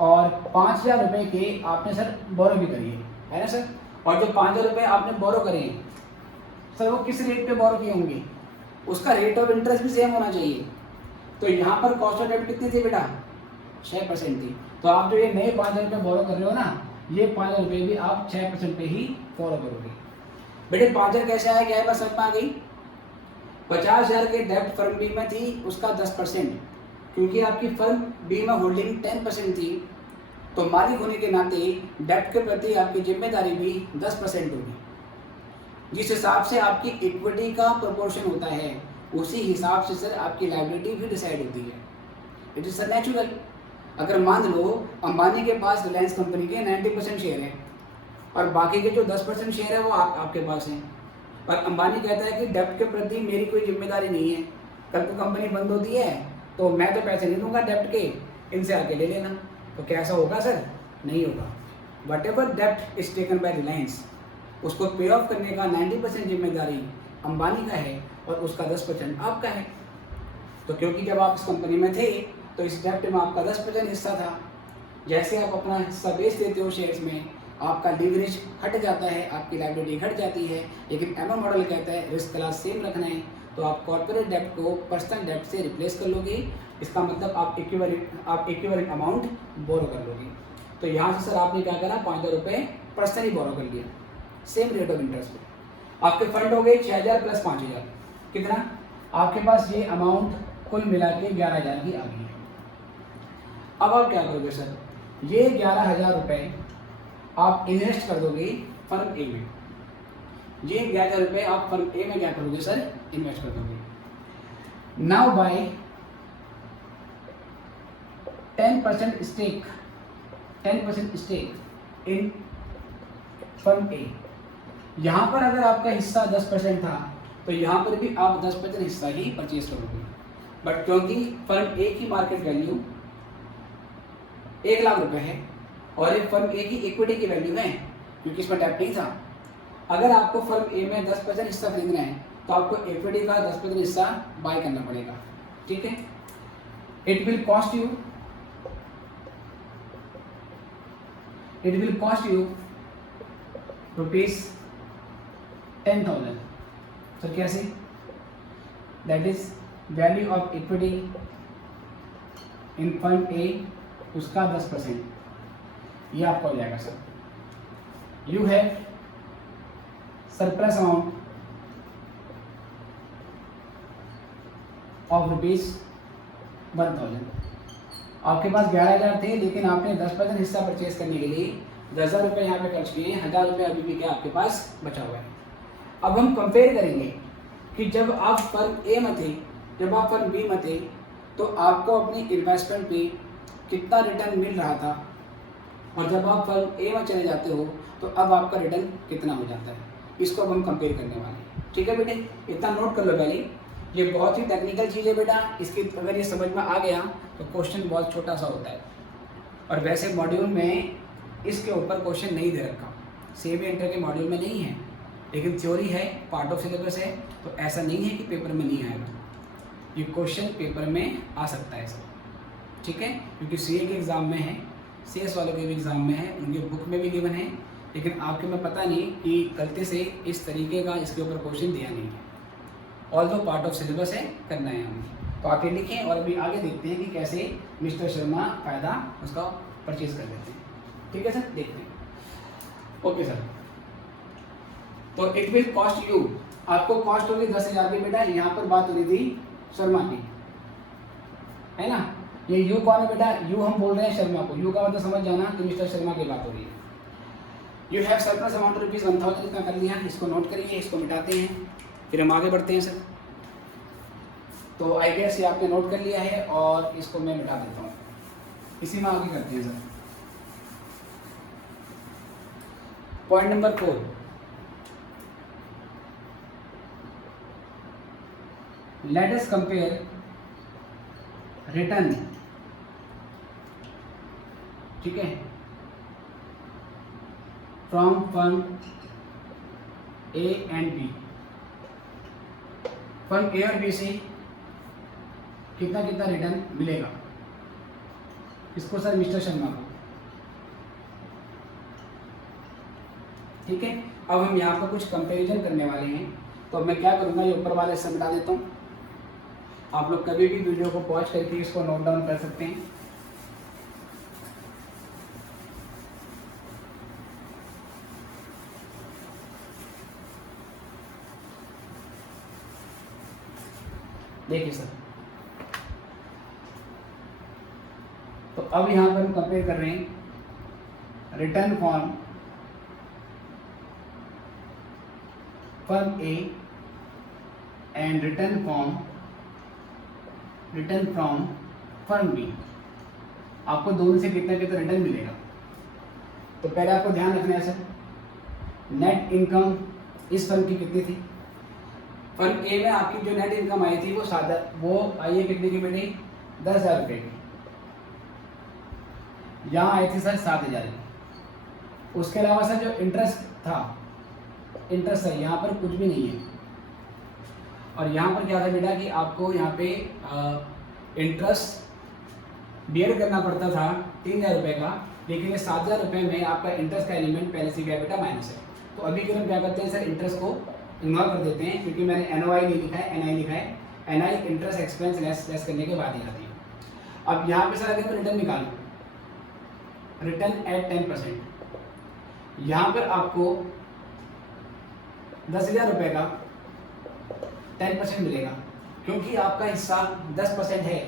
और 5,000 रुपये के आपने सर बोरो भी करिए, है ना सर। और जो 5,000 रुपये आपने बोरो करे सर, वो किस रेट पे बोरो किए होंगे? उसका रेट ऑफ इंटरेस्ट भी सेम होना चाहिए। तो यहाँ पर कॉस्ट ऑफ डेब्ट कितनी थी बेटा? 6% थी। तो आप जो ये नए 5,000 रुपये बोरो कर रहे हो ना, ये 5,000 रुपये भी आप 6% पे ही फॉलो करोगे। बेटे 5,000 कैसे आया? क्या है बस समझ में आ गई? 50,000 के डेब्ट फर्म बी में थी, उसका 10%, क्योंकि आपकी फर्म बी में होल्डिंग 10% थी, तो मालिक होने के नाते डेब्ट के प्रति आपकी जिम्मेदारी भी 10% होगी। जिस हिसाब से आपकी इक्विटी का प्रोपोर्शन होता है, उसी हिसाब से सर आपकी लायबिलिटी भी डिसाइड होती है। It is natural. अगर मान लो अंबानी के पास रिलायंस कंपनी के 90% शेयर है, और बाकी के जो 10% शेयर है वो आपके पास हैं, और अंबानी कहता है कि डेब्ट के प्रति मेरी कोई जिम्मेदारी नहीं है, कल को कंपनी बंद होती है तो मैं तो पैसे नहीं दूंगा डेब्ट के, इनसे आके ले लेना। तो क्या ऐसा होगा सर? नहीं होगा। वट एवर डेब्ट इज टेकन बाय रिलायंस, उसको पे ऑफ करने का 90% जिम्मेदारी अंबानी का है, और उसका 10% आपका है। तो क्योंकि जब आप इस कंपनी में थे तो इस डेब्ट में आपका 10% हिस्सा था। जैसे आप अपना हिस्सा बेच देते हो शेयर्स में, आपका लीवरेज हट जाता है, आपकी लायबिलिटी घट जाती है। लेकिन एमओ मॉडल कहता है रिस्क क्लास सेम रखना है, तो आप कॉर्पोरेट डेब्ट को पर्सनल डेब्ट से रिप्लेस कर लोगे। इसका मतलब आप इक्विवेलेंट अमाउंट बोरो कर लोगे। तो यहाँ से सर आपने क्या करा? 5,000 रुपये पर्सनली बोरो कर लिया, सेम रेट ऑफ इंटरेस्ट पे। आपके फंड हो गए 6,000 प्लस 5,000, कितना? आपके पास ये अमाउंट कुल मिला के 11,000 की आ गई है। अब आप क्या करोगे सर? ये 11,000 रुपये आप इन्वेस्ट कर दोगे फर्म ए में। ये 11,000 रुपये आप फर्म ए में क्या करोगे सर? इन्वेस्ट कर दोगे। Now buy 10% stake in firm A. यहाँ पर अगर आपका हिस्सा 10% था, तो यहाँ पर भी आप 10% हिस्सा ही परचेज करोगे। बट क्योंकि फर्म ए की मार्केट वैल्यू 1 लाख रुपए है, और एक फर्म ए की इक्विटी की वैल्यू है, क्योंकि इसमें डेब्ट नहीं था। अगर आपको फर्म ए में 10% हिस्सा खरीदना है, तो आपको इक्विटी का 10% हिस्सा बाय करना पड़ेगा। ठीक है। It will cost you ₹10,000। Sir कैसे? That is value of equity in firm A, उसका 10%, ये आपका हो जाएगा sir. You have surplus amount of ₹1,000। आपके पास 11,000 थे, लेकिन आपने 10% हिस्सा परचेज करने के लिए 10,000 रुपये यहाँ पे खर्च किए, 1,000 रुपये अभी भी क्या आपके पास बचा हुआ है। अब हम कंपेयर करेंगे कि जब आप फर्म ए में थे, जब आप फर्म बी में थे, तो आपको अपनी इन्वेस्टमेंट पे कितना रिटर्न मिल रहा था, और जब आप फर्म ए में चले जाते हो तो अब आपका रिटर्न कितना हो जाता है। इसको अब हम कंपेयर करने वाले हैं। ठीक है बेटे, इतना नोट कर लो पहले। ये बहुत ही टेक्निकल चीज़ है बेटा, इसकी अगर ये समझ में आ गया तो क्वेश्चन बहुत छोटा सा होता है, और वैसे मॉड्यूल में इसके ऊपर क्वेश्चन नहीं दे रखा, सेमी इंटर के मॉड्यूल में नहीं है, लेकिन थ्योरी है, पार्ट ऑफ सिलेबस है, तो ऐसा नहीं है कि पेपर में नहीं आएगा, ये क्वेश्चन पेपर में आ सकता है सर। ठीक है, क्योंकि सीए के एग्ज़ाम में है, सीएस वालों के भी एग्ज़ाम में है, उनके बुक में भी गिवन है, लेकिन आपके में पता नहीं कि गलती से इस तरीके का इसके ऊपर क्वेश्चन दिया नहीं है। ऑल दो पार्ट ऑफ सिलेबस है, करना है हमें, तो आप ये लिखें और अभी आगे देखते हैं कि कैसे मिस्टर शर्मा फ़ायदा उसका परचेज कर लेते हैं। ठीक है सर, देखते हैं। ओके सर, तो इट विल कॉस्ट यू, आपको कॉस्ट होगी 10,000 की बेटा। यहाँ पर बात हो रही थी शर्मा की, है ना। ये यू कौन है बेटा, यू हम बोल रहे हैं शर्मा को, यू का मतलब समझ जाना कि मिस्टर शर्मा की बात हो रही है। You have surplus amount rupees 1,000, इतना कर लिया, इसको नोट करिए, इसको मिटाते हैं, फिर हम आगे बढ़ते हैं सर। तो आई गेस ये आपने नोट कर लिया है, और इसको मैं मिटा देता हूँ, इसी में आगे करते हैं sir. Point number 4, let us compare return. ठीक है, from firm A and B, firm A और बी से कितना कितना रिटर्न मिलेगा, इसको सर मिस्टर शर्मा को। ठीक है, अब हम यहाँ पर कुछ कंपैरिजन करने वाले हैं, तो मैं क्या करूँगा, ये ऊपर वाले से मिटा देता हूँ। आप लोग कभी भी वीडियो को पॉज करके इसको नोट डाउन कर सकते हैं। देखिए सर, तो अब यहाँ पर हम कंपेयर कर रहे हैं return form firm A and return from firm B. आपको दोनों से कितना कितना रिटर्न मिलेगा। तो पहले आपको ध्यान रखना है सर, नेट इनकम इस फर्म की कितनी थी। फर्म ए में आपकी जो नेट इनकम आई थी वो आई है कितने की बेटी, 10,000 रुपये की। यहाँ आई थी सर 7,000 की। उसके अलावा सर जो इंटरेस्ट था, इंटरेस्ट है यहाँ पर कुछ भी नहीं है। और यहाँ पर क्या था बेटा कि आपको यहाँ पे इंटरेस्ट बियर करना पड़ता था 3,000 रुपये का, लेकिन ये 7,000 रुपये में आपका इंटरेस्ट का एलिमेंट पहले से क्या बेटा माइनस है। तो अभी के हम क्या करते हैं सर, इंटरेस्ट को इग्नोर कर देते हैं, क्योंकि मैंने एनओआई नहीं लिखा है, एनआई लिखा है। एनआई इंटरेस्ट एक्सपेंस लेस करने के बाद ही आती है। अब यहाँ पे सर अगर मैं रिटर्न निकालूँ, रिटर्न एट 10%, यहाँ पर आपको 10,000 रुपये का 10% मिलेगा, क्योंकि आपका हिस्सा 10% है,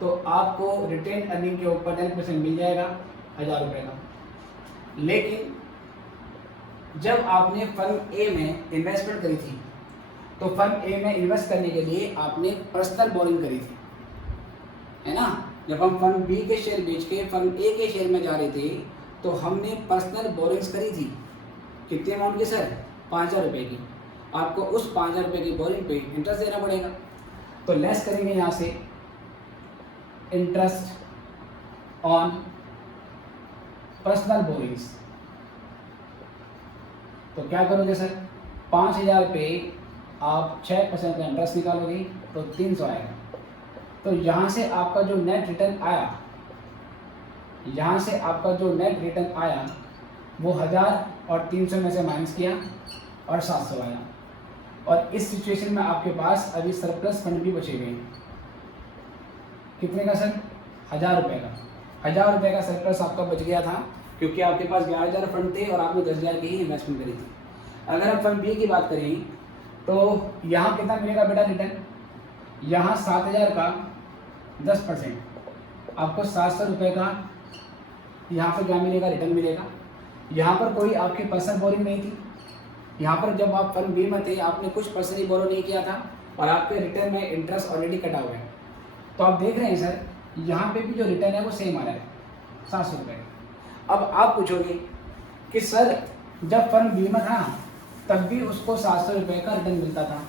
तो आपको रिटेन अर्निंग के ऊपर 10% मिल जाएगा 1,000 रुपये का। लेकिन जब आपने फर्म ए में इन्वेस्टमेंट करी थी, तो फर्म ए में इन्वेस्ट करने के लिए आपने पर्सनल बोरिंग करी थी, है ना। जब हम फर्म बी के शेयर बेच के फर्म ए के शेयर में जा रहे थे, तो हमने पर्सनल बोरिंग्स करी थी। कितने अमाउंट की सर, 5,000 रुपये की। आपको उस 5,000 रुपये की बोरिंग पे इंटरेस्ट देना पड़ेगा। तो लेस करेंगे यहाँ से इंटरेस्ट ऑन पर्सनल बोरिंग्स। तो क्या करोगे सर, 5,000 पे आप 6% का इंटरेस्ट निकालोगे तो 300 आएगा। तो यहाँ से आपका जो नेट रिटर्न आया, यहाँ से आपका जो नेट रिटर्न आया वो 1,000 और 300 में से माइनस किया और 700 आया। और इस सिचुएशन में आपके पास अभी सरप्लस फंड भी बचे हुए हैं। कितने का सर, 1,000 रुपये का। 1,000 रुपये का सरप्लस आपका बच गया था, क्योंकि आपके पास 11,000 फंड थे और आपने 10,000 की ही इन्वेस्टमेंट करी थी। अगर हम फंड बी की बात करें, तो यहाँ कितना मिलेगा बेटा रिटर्न, यहाँ 7,000 का 10%, आपको 700 रुपये का यहाँ पर क्या मिलेगा, रिटर्न मिलेगा। यहाँ पर कोई आपकी पर्सनल बोरिंग नहीं थी, यहाँ पर जब आप फर्म बी में थे आपने कुछ पर्सनली बोरो नहीं किया था और आपके रिटर्न में इंटरेस्ट ऑलरेडी कटा हुआ है। तो आप देख रहे हैं सर यहाँ पे भी जो रिटर्न है वो सेम आ रहा है 700 रुपये। अब आप पूछोगे कि सर जब फर्म बी में था तब भी उसको 700 रुपये का रिटर्न मिलता था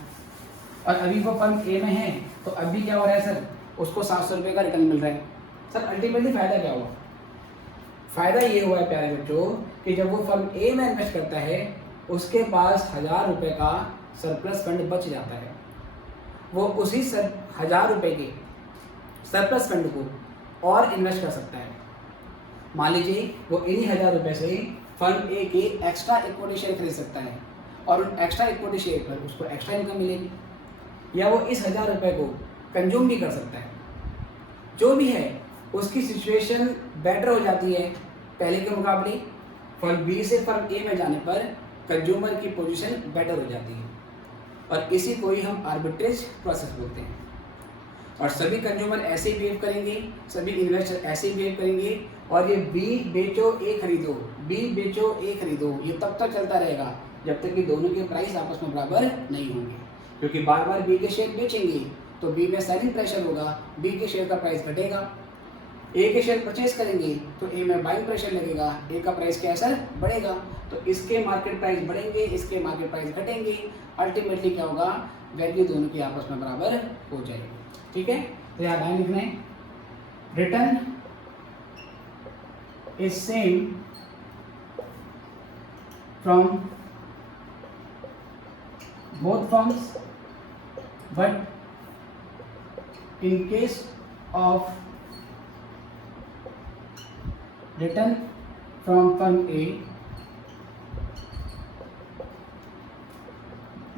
और अभी वो फर्म ए में है तो अभी क्या हो रहा है सर, उसको 700 रुपये का रिटर्न मिल रहा है। सर अल्टीमेटली फ़ायदा क्या हुआ? फ़ायदा ये हुआ है प्यारे बच्चों कि जब वो फर्म ए में इन्वेस्ट करता है उसके पास 1000 रुपये का सरप्लस फंड बच जाता है। वो उसी 1000 रुपये के सरप्लस फंड को और इन्वेस्ट कर सकता है। मान लीजिए वो इन्हीं 1000 रुपये से फर्म ए के एक्स्ट्रा इक्विटी शेयर खरीद सकता है और उन एक्स्ट्रा इक्विटी शेयर पर उसको एक्स्ट्रा इनकम मिलेगी, या वो इस 1000 रुपये को कंज्यूम भी कर सकता है। जो भी है उसकी सिचुएशन बेटर हो जाती है पहले के मुकाबले। फर्म बी से फर्म ए में जाने पर कंज्यूमर की पोजीशन बेटर हो जाती है और इसी को ही हम आर्बिट्रेज प्रोसेस बोलते हैं। और सभी कंज्यूमर ऐसे ही बिहेव करेंगे, सभी इन्वेस्टर ऐसे ही बिहेव करेंगे और ये बी बेचो ए खरीदो, बी बेचो ए खरीदो, ये तब तक चलता रहेगा जब तक कि दोनों के प्राइस आपस में बराबर नहीं होंगे। क्योंकि बार बार बी के शेयर बेचेंगे तो बी में सेलिंग प्रेशर होगा, बी के शेयर का प्राइस घटेगा। ए के शेयर परचेज करेंगे तो ए में बाइंग प्रेशर लगेगा, ए का प्राइस क्या है सर, बढ़ेगा। तो इसके मार्केट प्राइस बढ़ेंगे, इसके मार्केट प्राइस घटेंगे, अल्टीमेटली क्या होगा, वैल्यू दोनों की आपस में बराबर हो जाएगी। ठीक है, तो यहाँ लाइन लिखना है, return is same from both firms but in case of return from firm A,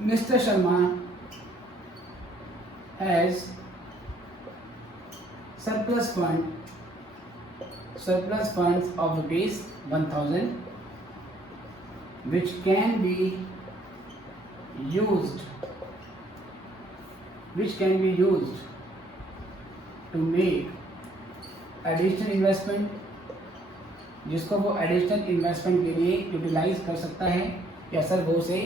Mr. Sharma has surplus funds of rupees 1000 which can be used to make additional investment, जिसको वो एडिशनल इन्वेस्टमेंट के लिए utilise कर सकता है, या sir वो उसे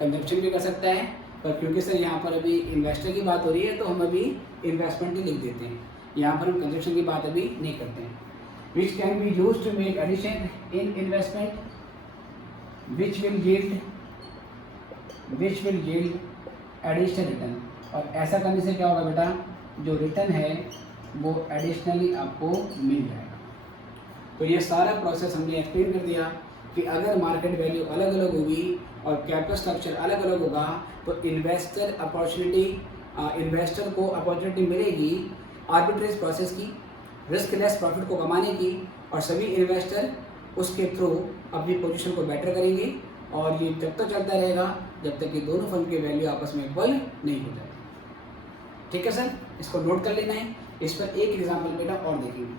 कंजप्शन भी कर सकता है। पर क्योंकि सर यहाँ पर अभी इन्वेस्टर की बात हो रही है तो हम अभी इन्वेस्टमेंट ही लिख देते हैं, यहाँ पर हम कंजप्शन की बात अभी नहीं करते हैं। Which can be use to make addition in investment which will yield additional return. और ऐसा करने से क्या होगा बेटा, जो रिटर्न है वो एडिशनली आपको मिल जाएगा। तो ये सारा प्रोसेस हमने एक्सप्लेन कर दिया कि अगर मार्केट वैल्यू अलग अलग होगी और कैपिटल स्ट्रक्चर अलग अलग होगा तो इन्वेस्टर को अपॉर्चुनिटी मिलेगी आर्बिट्रेज प्रोसेस की, रिस्क लेस प्रॉफिट को कमाने की, और सभी इन्वेस्टर उसके थ्रू अपनी पोजीशन को बेटर करेंगे। और ये जब तक चलता रहेगा जब तक कि दोनों फर्म की वैल्यू आपस में इक्वल नहीं हो जाए। ठीक है सर, इसको नोट कर लेना है। इस पर एक एग्जाम्पल बेटा और देखेंगे,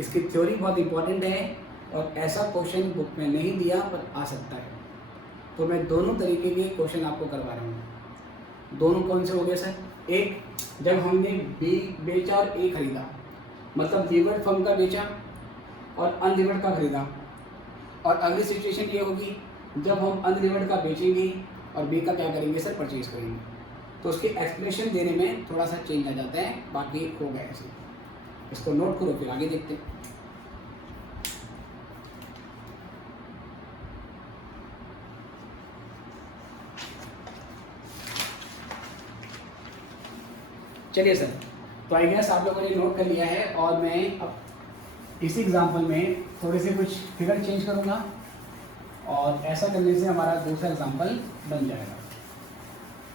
इसकी थ्योरी बहुत इंपॉर्टेंट है और ऐसा क्वेश्चन बुक में नहीं दिया पर आ सकता है। तो मैं दोनों तरीके के क्वेश्चन आपको करवा रहा हूँ। दोनों कौन से हो गए सर, एक जब हमने बी बेचा और ए खरीदा, मतलब लीवर्ड फर्म का बेचा और अनलीवर्ड का खरीदा, और अगली सिचुएशन ये होगी जब हम अनलीवर्ड का बेचेंगे और बी का क्या करेंगे सर, परचेज करेंगे। तो उसकी एक्सप्लेनेशन देने में थोड़ा सा चेंज आ जाता है, बाकी हो गया ऐसे। इसको नोट करो फिर आगे देखते हैं। चलिए सर, तो आई गेस आप लोगों ने नोट कर लिया है और मैं अब इसी एग्जांपल में थोड़े से कुछ फिगर चेंज करूंगा और ऐसा करने से हमारा दूसरा एग्जांपल बन जाएगा।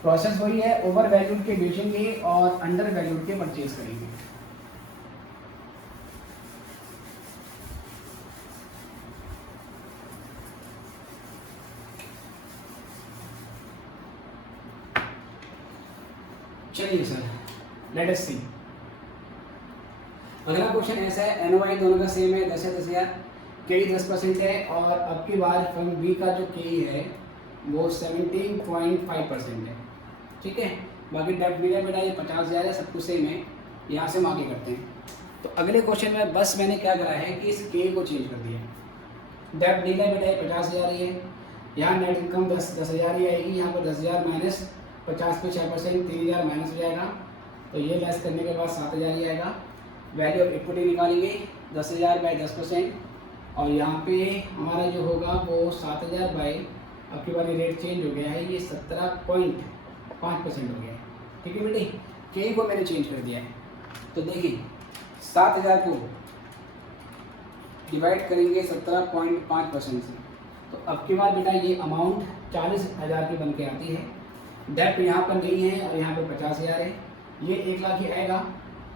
प्रोसेस वही है, ओवर वैल्यूड के बेचेंगे और अंडर वैल्यूड के परचेज करेंगे। चलिए सर, लेट अस सी। अगला क्वेश्चन ऐसा है, एनओआई दोनों का सेम है, 10,000, के 10% है और अब की बार फर्म बी का जो के है वो 17.5% है। ठीक है, बाकी डेट मिला बेटा ये 50,000 है, सब कुछ सेम है। यहाँ से हम आगे करते हैं। तो अगले क्वेश्चन में बस मैंने क्या करा है कि इस के को चेंज कर दिया। डेप्ट डी है बेटा 50,000 ही है, यहाँ नेट इनकम 10,000 ही आएगी, यहाँ पर 10,000 माइनस 50 पे 6% 3,000 माइनस हो जाएगा, तो ये लेस करने के बाद 7,000 ही आएगा। वैल्यू ऑफ इक्विटी निकालेंगे 10,000 बाई 10%, और यहाँ पे हमारा जो होगा वो 7,000 बाई, अब की बार रेट चेंज हो गया है, ये 17.5% हो गया है। ठीक है बेटी, के को मैंने चेंज कर दिया है। तो देखिए 7,000 को डिवाइड करेंगे 17.5% से, तो अब की बार बेटा ये अमाउंट 40,000 की बन के आती है। डेप्ट यहाँ पर नहीं है और यहाँ पर 50,000 है, ये 1 लाख ही आएगा।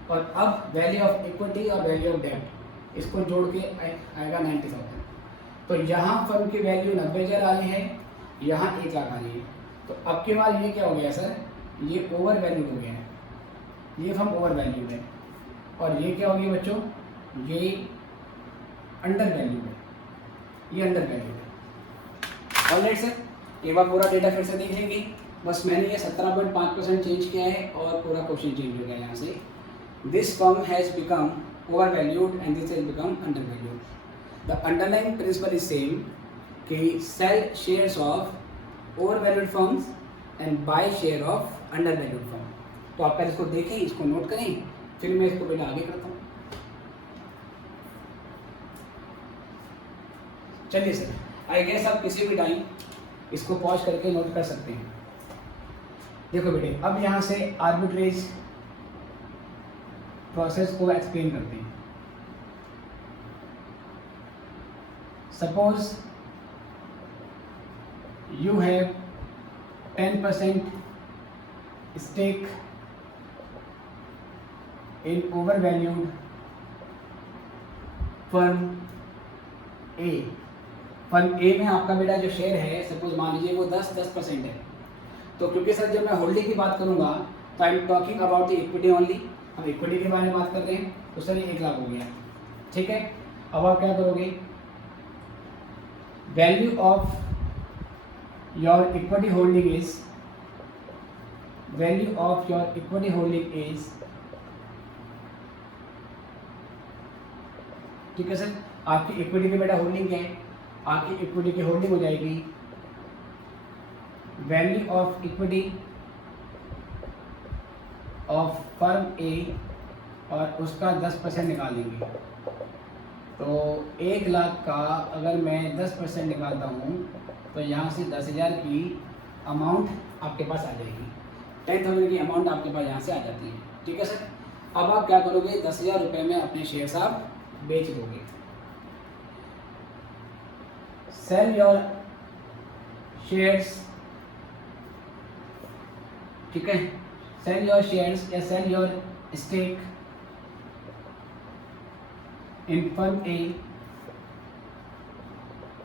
और अब वैल्यू ऑफ इक्विटी और वैल्यू ऑफ डेप्ट इसको जोड़ के आएगा 90,000। तो यहाँ फर्म की वैल्यू 90,000 आ रही है, यहाँ 1 लाख आ रही है। तो अब की बार ये क्या हो गया सर, ये ओवर वैल्यूड हो गया है, ये फर्म ओवर वैल्यूड है। और ये क्या हो गया बच्चों, ये अंडर वैल्यूड है, ये अंडर वैल्यूड है। ऑलराइट सर, एक बार पूरा डेटा फिर से देख लेंगे। बस मैंने ये 17.5% चेंज किया है और पूरा क्वेश्चन चेंज हो गया यहाँ से। This firm has become over valued and this has become under valued. The underlying principle is same कि sell shares of over valued firms and buy share of under valued firm. तो आप पहले इसको देखें, इसको नोट करें, फिर मैं इसको बेटा आगे करता हूँ। चलिए सर, आई गेस आप किसी भी टाइम इसको पॉज करके नोट कर सकते हैं। देखो बेटे, अब यहाँ से आर्बिट्रेज प्रोसेस को एक्सप्लेन करते हैं। Suppose you have 10% stake in over valued firm A. Firm A में आपका बेटा जो शेयर है, सपोज मान लीजिए वो 10% है। तो क्योंकि सर जब मैं होल्डिंग की बात करूंगा तो I am talking about the equity only, हम इक्विटी के बारे में बात कर रहे हैं, तो सर ये 1 लाख हो गया। ठीक है, अब आप क्या करोगे, value of your equity holding is, value of your equity holding is, ठीक है सर, आपकी इक्विटी की बेटा होल्डिंग क्या है, आपकी इक्विटी की होल्डिंग हो जाएगी value of equity of firm A, और उसका 10% निकाल देंगे। तो 1 लाख का अगर मैं 10% निकालता हूँ तो यहाँ से 10,000 की अमाउंट आपके पास आ जाएगी, 10,000 की अमाउंट आपके पास यहाँ से आ जाती है। ठीक है सर, अब आप क्या करोगे, 10,000 रुपये में अपने शेयर आप बेच दोगे। सेल योर शेयर्स, ठीक है, सेल योर शेयर्स या sell your stake in firm A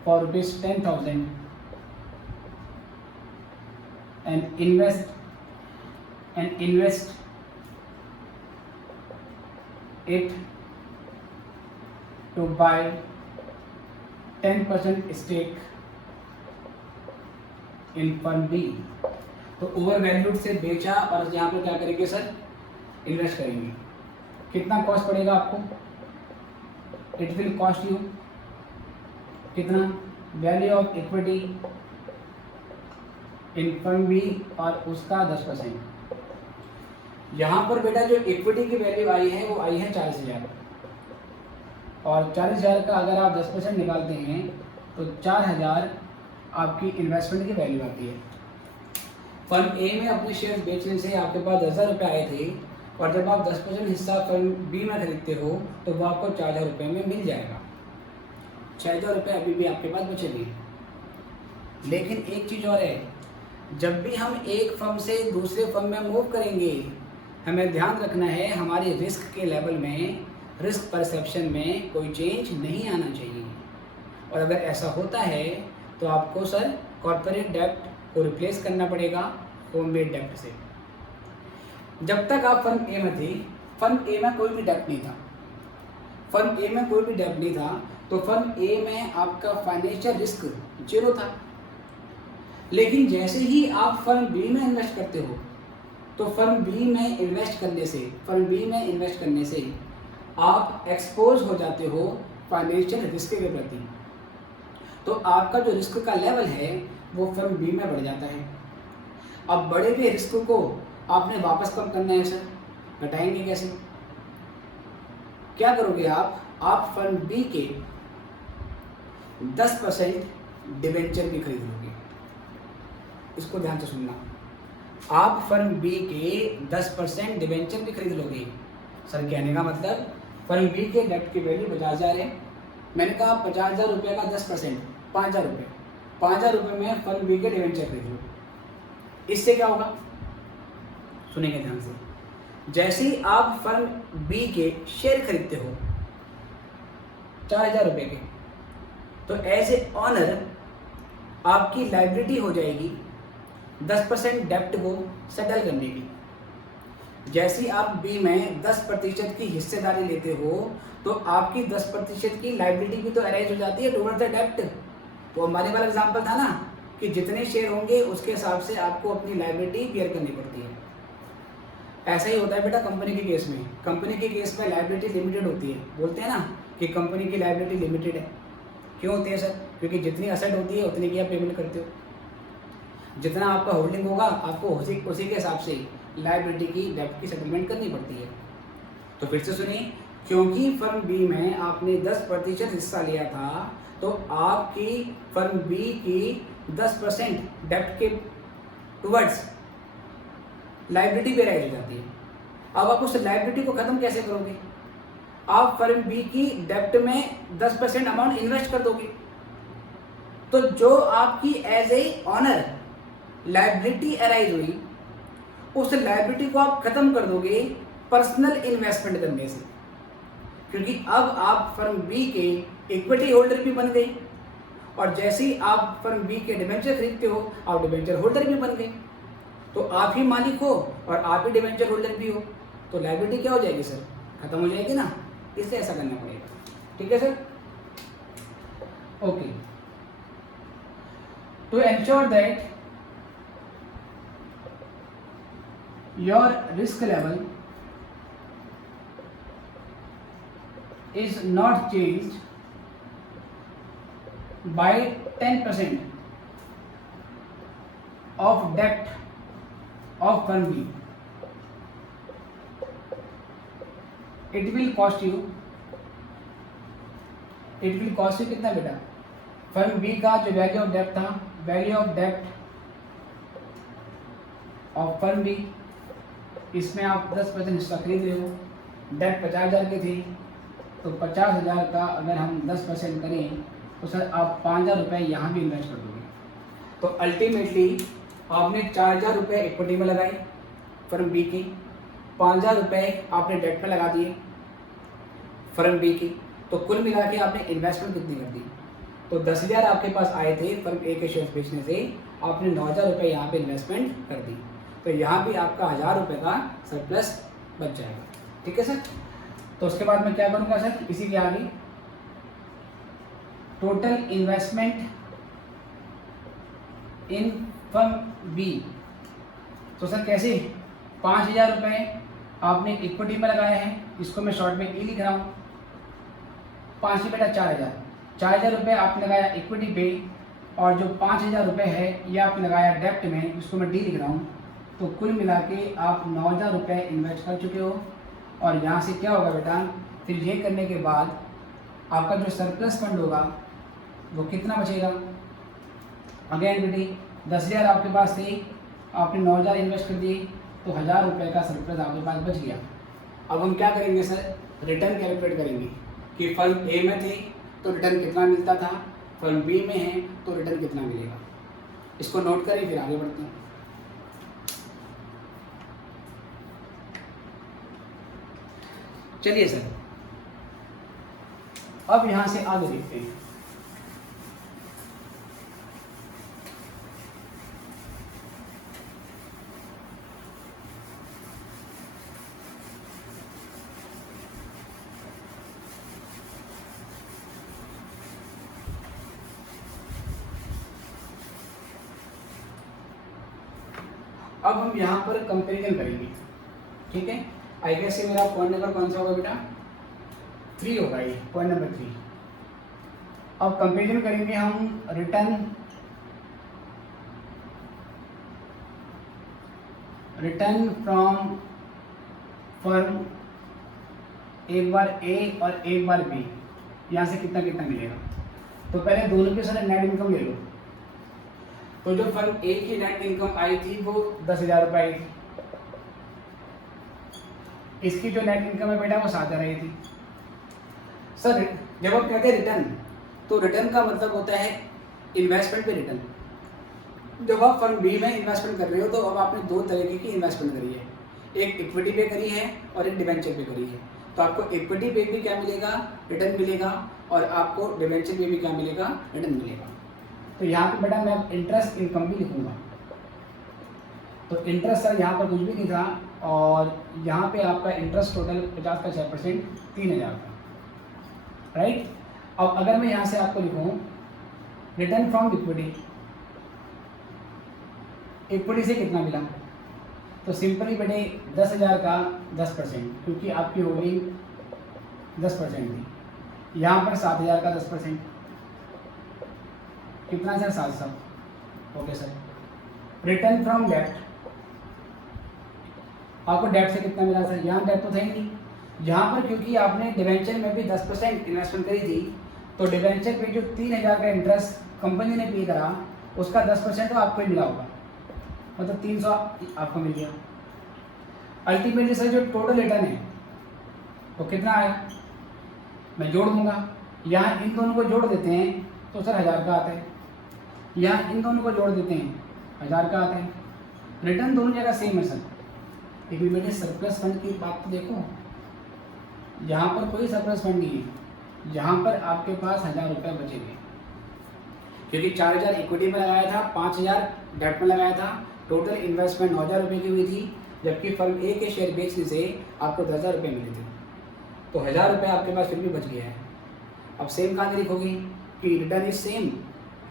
for ₹10,000 and invest it to buy 10% stake in firm B। तो ओवर वैल्यूड से बेचा और यहाँ पर क्या करेंगे सर, इन्वेस्ट करेंगे। कितना कॉस्ट पड़ेगा आपको, इट विल कॉस्ट यू कितना, value of equity in firm B और उसका 10%। यहाँ पर बेटा जो इक्विटी की वैल्यू आई है वो आई है 40,000, और 40,000 का अगर आप 10% निकालते हैं तो 4,000 आपकी इन्वेस्टमेंट की वैल्यू आती है। फर्म ए में अपने शेयर बेचने से आपके पास 10,000 रुपये आए थे, और जब आप 10% हिस्सा फर्म बी में खरीदते हो तो वो आपको 4,000 रुपये में मिल जाएगा। 6,000 रुपये अभी भी आपके पास बचेंगे। लेकिन एक चीज़ और है, जब भी हम एक फर्म से दूसरे फर्म में मूव करेंगे, हमें ध्यान रखना है हमारे रिस्क के लेवल में, रिस्क परसेप्शन में कोई चेंज नहीं आना चाहिए। और अगर ऐसा होता है तो आपको सर कॉर्पोरेट डेब्ट को रिप्लेस करना पड़ेगा होम मेड डेब्ट से। जब तक आप फर्म ए में थी, फर्म ए में कोई भी डेब्ट नहीं था, फर्म ए में कोई भी डेब्ट नहीं था, तो फर्म ए में आपका फाइनेंशियल रिस्क 0 था। लेकिन जैसे ही आप फर्म बी में इन्वेस्ट करते हो तो फर्म बी में इन्वेस्ट करने से आप एक्सपोज हो जाते हो फाइनेंशियल रिस्क के प्रति, तो आपका जो रिस्क का लेवल है वो फर्म बी में बढ़ जाता है। अब बढ़े हुए रिस्क को आपने वापस कम करना है सर, घटाएंगे कैसे? क्या करोगे आप फर्म बी के 10% डिवेंचर भी खरीद लोगे। इसको ध्यान से सुनना, आप फर्म बी के 10% डिवेंचर भी खरीद लोगे। सर कहने का मतलब फर्म बी के डेट की वैल्यू 50,000 है, मैंने कहा 50,000 रुपये का 10% 5,000 रुपये, 5,000 रुपये में फर्म बी के डिवेंचर खरीद लो। इससे क्या होगा, सुनेंगे ध्यान से। जैसे ही आप फर्म बी के शेयर खरीदते हो 4,000 रुपये के, तो एज ए ऑनर आपकी लायबिलिटी हो जाएगी 10% डेप्ट को सेटल करने की। जैसे ही आप बी में 10% की हिस्सेदारी लेते हो तो आपकी 10% की लायबिलिटी भी तो अरेंज हो जाती है टुवर्ड्स द डेप्ट। तो हमारे वाला एग्जांपल था ना कि जितने शेयर होंगे उसके हिसाब से आपको अपनी लायबिलिटी बियर करनी पड़ती है। ऐसा ही होता है बेटा कंपनी के केस में। कंपनी के केस में लायबिलिटी लिमिटेड होती है, बोलते हैं ना कि कंपनी की लायबिलिटी लिमिटेड है। क्यों होती है सर? क्योंकि जितनी असेट होती है उतनी की आप पेमेंट करते हो, जितना आपका होल्डिंग होगा आपको उसी के हिसाब से लायबिलिटी की डेप्ट की सेटलमेंट करनी पड़ती है। तो फिर से सुनिए, क्योंकि फर्म बी में आपने 10% हिस्सा लिया था तो आपकी फर्म बी की 10% डेप्ट के टुवर्ड्स लायबिलिटी पे राइज हो जाती है। अब आप उस लायबिलिटी को खत्म कैसे करोगे? आप फर्म बी की डेप्ट में 10% अमाउंट इन्वेस्ट कर दोगे, तो जो आपकी as a owner liability arise हुई उस लायबिलिटी को आप खत्म कर दोगे पर्सनल इन्वेस्टमेंट करने से, क्योंकि अब आप फर्म बी के इक्विटी होल्डर भी बन गए, और जैसे ही आप फर्म बी के डिबेंचर खरीदते हो आप डिबेंचर होल्डर भी बन गए। तो आप ही मालिक हो और आप ही डिबेंचर होल्डर भी हो, तो लायबिलिटी क्या हो जाएगी सर? खत्म हो जाएगी ना। इसलिए ऐसा करना पड़ेगा। ठीक है sir? Okay, to ensure that your risk level is not changed by 10% of debt of firm B, it will cost you कितना बेटा? फर्म बी का जो वैल्यू ऑफ डेप्ट था, वैल्यू ऑफ डेप्ट ऑफ फर्म बी, इसमें आप 10% हिस्सा खरीद रहे हो, डेट 50,000 की थी, तो 50,000 का अगर हम 10% करें तो सर आप 5,000 रुपये यहाँ भी इन्वेस्ट कर दोगे। तो अल्टीमेटली आपने 4,000 रुपये इक्विटी में लगाए फर्म बी की, 5,000 रुपये आपने डेट में लगा दिए फर्म बी की, तो कुल मिला के आपने इन्वेस्टमेंट कितनी कर दी? तो 10,000 आपके पास आए थे फर्म ए के शेयर बेचने से, आपने 9,000 रुपये यहाँ पे इन्वेस्टमेंट कर दी, तो यहाँ भी आपका 1,000 रुपये का सरप्लस बच जाएगा। ठीक है सर? तो उसके बाद मैं क्या करूँगा सर, इसी के आगे total investment in firm B, तो सर कैसे? 5,000 रुपये आपने इक्विटी में लगाए हैं, इसको मैं शॉर्ट में ई लिख रहा हूँ, 5 ही बेटा 4,000 रुपये आपने लगाया इक्विटी पे, और जो 5,000 रुपये है ये आपने लगाया डेप्ट में, इसको मैं डी लिख रहा हूँ। तो कुल मिला के आप 9,000 रुपये इन्वेस्ट कर चुके हो, और यहाँ से क्या होगा बेटा, फिर ये करने के बाद आपका जो सरप्लस फंड होगा वो कितना बचेगा? अगेन बेटी 10,000 आपके पास थी, आपने 9,000 इन्वेस्ट कर दिए, तो 1,000 रुपये का सरप्लस आपके पास बच गया। अब हम क्या करेंगे सर, रिटर्न कैलकुलेट करेंगे कि फर्म ए में थे तो रिटर्न कितना मिलता था, फर्म बी में है तो रिटर्न कितना मिलेगा। इसको नोट करें फिर आगे बढ़ते हैं। चलिए सर, अब यहां से आगे देखते हैं। अब हम यहाँ पर कंपैरिजन करेंगे। ठीक है, आई गेस से मेरा पॉइंट नंबर कौन सा होगा बेटा? 3 होगा ये पॉइंट नंबर 3। अब कंपेरिजन करेंगे हम रिटर्न फ्रॉम फर्म, एक बार ए और एक बार बी, यहाँ से कितना कितना मिलेगा। तो पहले दोनों के साथ नेट इनकम ले लो। तो जो फर्म ए की नेट इनकम आई थी वो 10,000 रुपये आई थी, इसकी जो नेट इनकम है बेटा वो 7,000 आई थी। सर जब आप कहते हैं रिटर्न, तो रिटर्न का मतलब होता है इन्वेस्टमेंट पे रिटर्न। जब आप फर्म बी में इन्वेस्टमेंट कर रहे हो तो अब आपने दो तरीके की इन्वेस्टमेंट करी है, एक इक्विटी पे करी है और एक डिवेंचर पे करी है। तो आपको इक्विटी पे भी क्या मिलेगा, रिटर्न मिलेगा, और आपको डिवेंचर पे भी क्या मिलेगा, रिटर्न मिलेगा। तो यहाँ पे बेटा मैं इंटरेस्ट इनकम भी लिखूंगा। तो इंटरेस्ट सर यहाँ पर कुछ भी नहीं था, और यहाँ पे आपका इंटरेस्ट टोटल 50 का 6% 3,000 का, राइट। अब अगर मैं यहाँ से आपको लिखूँ रिटर्न फ्रॉम इक्विटी, इक्विटी से कितना मिला, तो सिंपली बेटे 10,000 का 10%, क्योंकि आपकी होल्डिंग 10% थी। यहाँ पर 7,000 का 10%, कितना sir 700। Okay sir. Return from डेप्ट, आपको डेप्ट से कितना मिला सर, यहाँ डेप्ट तो था ही नहीं, यहाँ पर क्योंकि आपने डिवेंचर में भी 10% इन्वेस्टमेंट करी थी, तो डिवेंचर पे जो 3,000 का इंटरेस्ट कंपनी ने पे करा उसका 10% तो आपको ही मिला होगा, मतलब 300 आपको मिल गया। अल्टीमेटली सर जो टोटल रिटर्न है वो कितना आया, मैं जोड़ दूंगा। यहाँ इन दोनों को जोड़ देते हैं तो सर 1,000 का आता है, यहाँ इन दोनों को जोड़ देते हैं 1,000 का आता है। रिटर्न दोनों जगह सेम है सर, लेकिन बेटे सरप्लस फंड की बात तो देखो, यहाँ पर कोई सरप्लस फंड नहीं है, यहाँ पर आपके पास 1,000 रुपये बचे थे, क्योंकि 4,000 इक्विटी में लगाया था, 5,000 डेट में लगाया था, टोटल इन्वेस्टमेंट 9,000 रुपये की हुई थी, जबकि फर्म ए के शेयर बेचने से आपको 10,000 रुपये मिले थे, तो 1,000 रुपये आपके पास फिर भी बच गया है। अब सेम कहाँ लिखोगी कि रिटर्न इज सेम,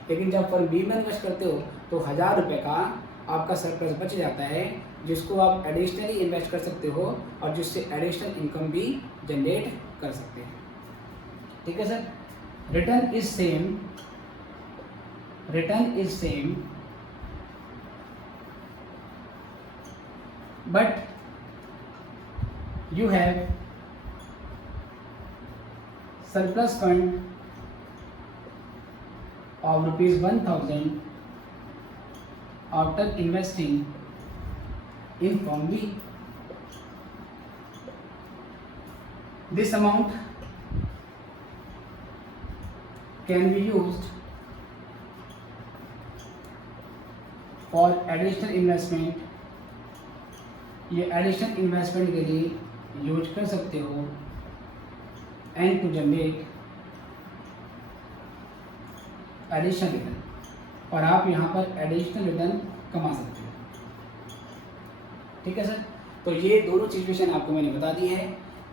लेकिन जब फर्म बी में इन्वेस्ट करते हो तो 1,000 रुपये का आपका सरप्लस बच जाता है, जिसको आप एडिशनली इन्वेस्ट कर सकते हो और जिससे एडिशनल इनकम भी जनरेट कर सकते हैं। ठीक है sir. Return is same, return is same, but you have surplus fund of ₹1,000 after investing in firm B. This amount can be used for additional investment, ये एडिशनल इन्वेस्टमेंट के लिए use कर सकते हो, and to generate additional return, और आप यहाँ पर एडिशनल रिटर्न कमा सकते हो। ठीक है सर। तो ये दोनों सिचुएशन आपको मैंने बता दी है।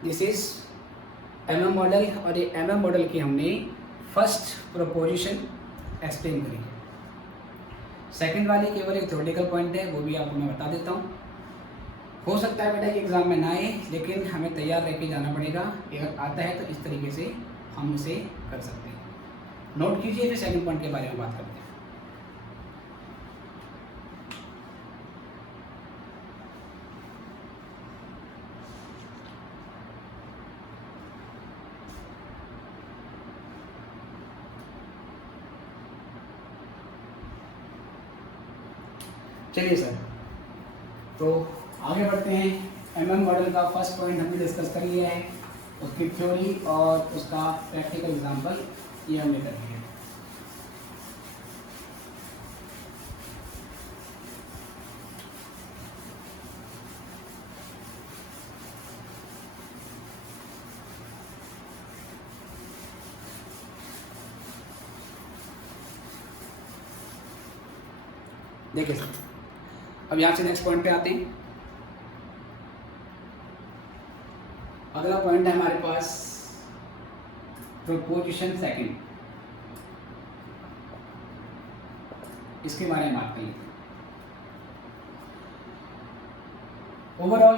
दिस इज MM मॉडल, और ये MM मॉडल की हमने फर्स्ट प्रोपोजिशन एक्सप्लेन करी है। सेकंड वाली केवल एक थ्योरेटिकल पॉइंट है, वो भी आपको मैं बता देता हूँ। हो सकता है बेटा कि एग्ज़ाम में ना आए, लेकिन हमें तैयार रह के जाना पड़ेगा। अगर आता है तो इस तरीके से हम उसे कर सकते हैं। नोट कीजिए, फिर सेकंड पॉइंट के बारे में बात करते हैं। चलिए सर, तो आगे बढ़ते हैं। MM मॉडल का फर्स्ट पॉइंट हमने डिस्कस कर लिया है, उसकी थ्योरी और उसका प्रैक्टिकल एग्जांपल ये हमने कर लिया है। देखिए सर, अब यहाँ से नेक्स्ट पॉइंट पे आते हैं। अगला पॉइंट है हमारे पास प्रोपोजिशन सेकंड, इसके बारे में बात करेंगे। Overall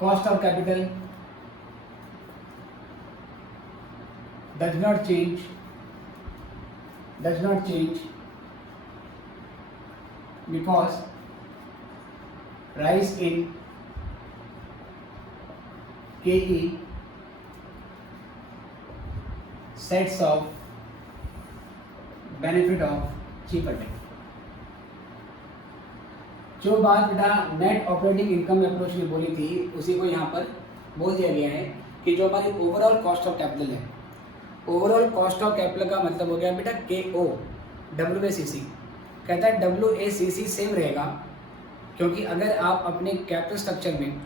cost of capital does not change because rise in KE sets of benefit of cheaper debt। जो बात बेटा नेट ऑपरेटिंग इनकम अप्रोच में बोली थी उसी को यहाँ पर बोल दिया गया है कि जो हमारी ओवरऑल कॉस्ट ऑफ कैपिटल है, ओवरऑल कॉस्ट ऑफ कैपिटल का मतलब हो गया बेटा KO WACC। कहता है WACC सेम रहेगा, क्योंकि अगर आप अपने कैपिटल स्ट्रक्चर में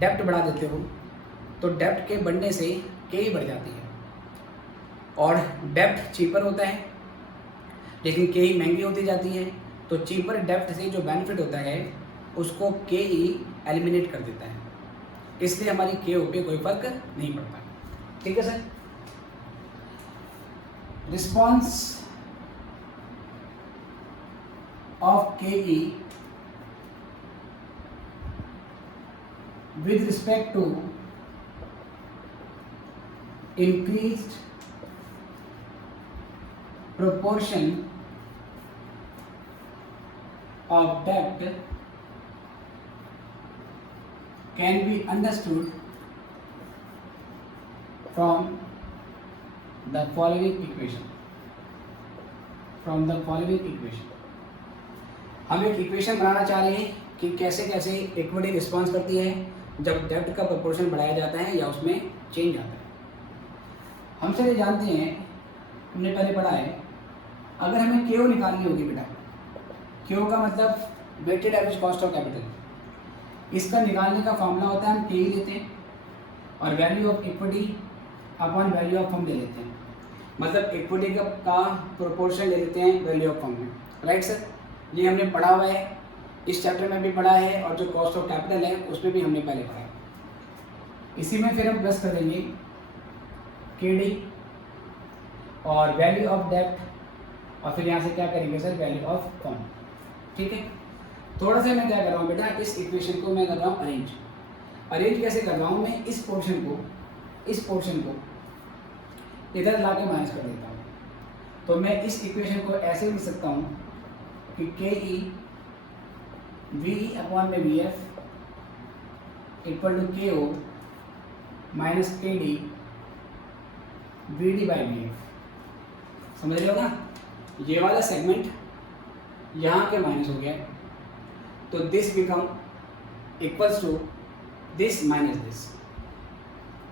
डेप्ट बढ़ा देते हो तो डेप्ट के बढ़ने से के ही बढ़ जाती है, और डेप्ट चीपर होता है लेकिन के ही महंगी होती जाती है, तो चीपर डेप्ट से जो बेनिफिट होता है उसको के ही एलिमिनेट कर देता है, इसलिए हमारी के ओ पे कोई फर्क नहीं पड़ता। ठीक है सर। रिस्पॉन्स ऑफ के ई with respect to increased proportion of debt can be understood from the following equation। हम एक इक्वेशन बनाना चाह रहे हैं कि कैसे कैसे इक्विटी रिस्पॉन्स करती है जब डेब्ट का प्रोपोर्शन बढ़ाया जाता है या उसमें चेंज आता है। हम सभी जानते हैं, हमने पहले पढ़ा है, अगर हमें केओ निकालनी होगी बेटा, केओ का मतलब weighted average cost of capital, इसका निकालने का फॉर्मूला होता है हम के लेते हैं और value of equity upon value of fund ले लेते हैं, मतलब इक्विटी का प्रोपोर्शन ले लेते हैं वैल्यू ऑफ फंड में। राइट सर, ये हमने पढ़ा हुआ है, इस चैप्टर में भी पढ़ा है और जो कॉस्ट ऑफ कैपिटल है उसमें भी हमने पहले पढ़ा है। इसी में फिर हम प्लस कर देंगे केडी और वैल्यू ऑफ डेप्ट और फिर यहाँ से क्या करेंगे सर, वैल्यू ऑफ फंड। ठीक है, थोड़ा सा मैं क्या कर रहा हूँ बेटा, इस इक्वेशन को मैं कर रहा हूँ अरेंज कैसे कर रहा हूँ, मैं इस पोर्शन को इधर ला के माइनस कर देता हूँ। तो मैं इस इक्वेशन को ऐसे लिख सकता हूँ कि के ई वी अपॉन में V F equal to K O minus K D V D by V F. समझ रहे हो ना, ये वाला सेगमेंट यहाँ के माइनस हो गया, तो this become equals to this minus this,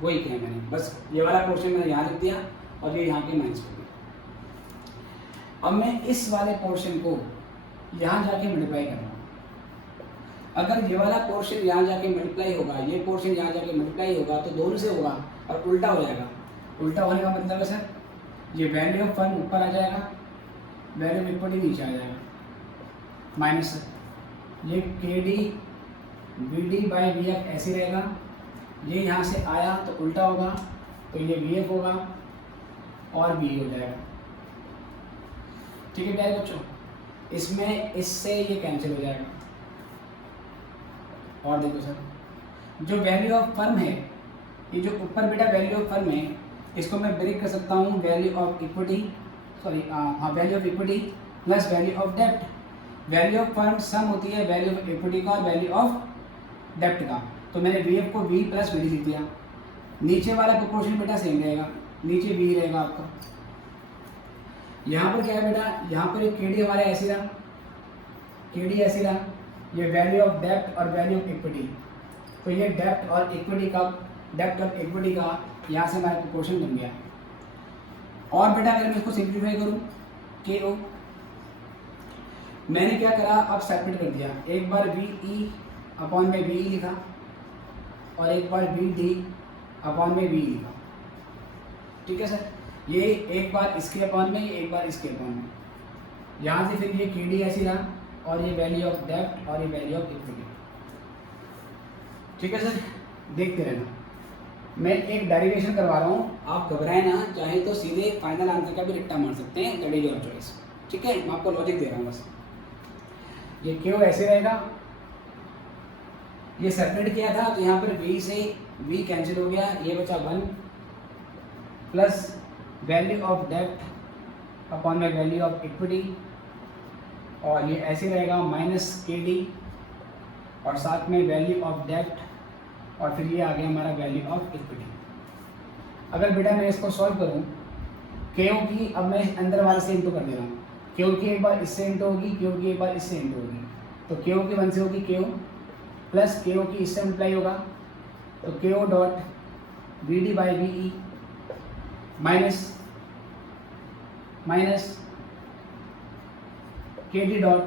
वही किया मैंने, बस ये वाला पोर्शन मैंने यहाँ लिख दिया और ये यहाँ के माइनस हो गया। अब मैं इस वाले पोर्शन को यहाँ जाके मल्टीप्लाई कर रहा हूँ। अगर ये वाला पोर्शन यहाँ जाके मल्टीप्लाई होगा, ये पोर्शन यहाँ जाके मल्टीप्लाई होगा तो दोनों से होगा और उल्टा हो जाएगा। उल्टा होने का मतलब है सर, ये वैल्यू ऑफ फंड ऊपर आ जाएगा, वैल्यू ऑफ इक्विटी नीचे आ जाएगा, माइनस ये K D V D by V F ऐसे रहेगा, ये यहाँ से आया तो उल्टा होगा, तो ये वी एफ होगा और बी हो जाएगा। ठीक है प्यारे बच्चों, इसमें इससे ये कैंसिल हो जाएगा। और देखो सर, जो वैल्यू ऑफ फर्म है, ये जो ऊपर बेटा वैल्यू ऑफ फर्म है, इसको मैं ब्रेक कर सकता हूँ value of equity, value of equity plus value of डेप्ट। वैल्यू ऑफ फर्म सम होती है वैल्यू ऑफ इक्विटी का और वैल्यू ऑफ डेप्ट का, तो मैंने वी एफ को वी प्लस वी डी लिख दिया। नीचे वाला प्रोपोर्शन बेटा सेम रहेगा, नीचे वी रहेगा आपका। यहाँ पर क्या है बेटा, यहाँ पर एक के डी हमारा ऐसी रहा, के डी ऐसी रहा, ये वैल्यू ऑफ डेप्ट और वैल्यू ऑफ इक्विटी, तो ये डेप्ट और इक्विटी का यहाँ से हमारा प्रोपोर्शन बन गया। और बेटा अगर मैं इसको सिंप्लीफाई करूँ, के ओ मैंने क्या करा, अब सेपरेट कर दिया, एक बार वी ई अपॉन में वी ई लिखा और एक बार वी डी अपॉन में वी लिखा। ठीक है सर, ये एक बार इसके अपॉन में, एक बार इसके अपॉन में, यहाँ से फिर ये के डी ऐसी रहा और ये वैल्यू ऑफ डेप्ट और ये वैल्यू ऑफ इक्विटी। ठीक है सर, देखते रहना, मैं एक डेरिवेशन करवा रहा हूँ, आप घबराएं ना, चाहे तो सीधे फाइनल आंसर का भी रट्टा मार सकते हैं, दैट इज योर चॉइस। ठीक है, मैं आपको लॉजिक दे रहा हूँ बस। ये क्यों ऐसे रहेगा, ये सेपरेट किया था तो यहाँ पर v से v कैंसिल हो गया, ये बचा 1 प्लस वैल्यू ऑफ डेब्ट अपॉन में वैल्यू ऑफ इक्विटी, और ये ऐसे रहेगा माइनस KD और साथ में वैल्यू ऑफ डेब्ट और फिर ये आ गया हमारा वैल्यू ऑफ इक्विटी। अगर बेटा मैं इसको सॉल्व करूँ, KO की अब मैं अंदर वाले से इंटू कर दे रहा हूँ, KO की एक बार इससे इंटू होगी, KO की एक बार इससे इंटू होगी, तो KO की 1 से होगी KO प्लस KO की इससे मल्टीप्लाई होगा, तो KO dot VD by VE minus KD dot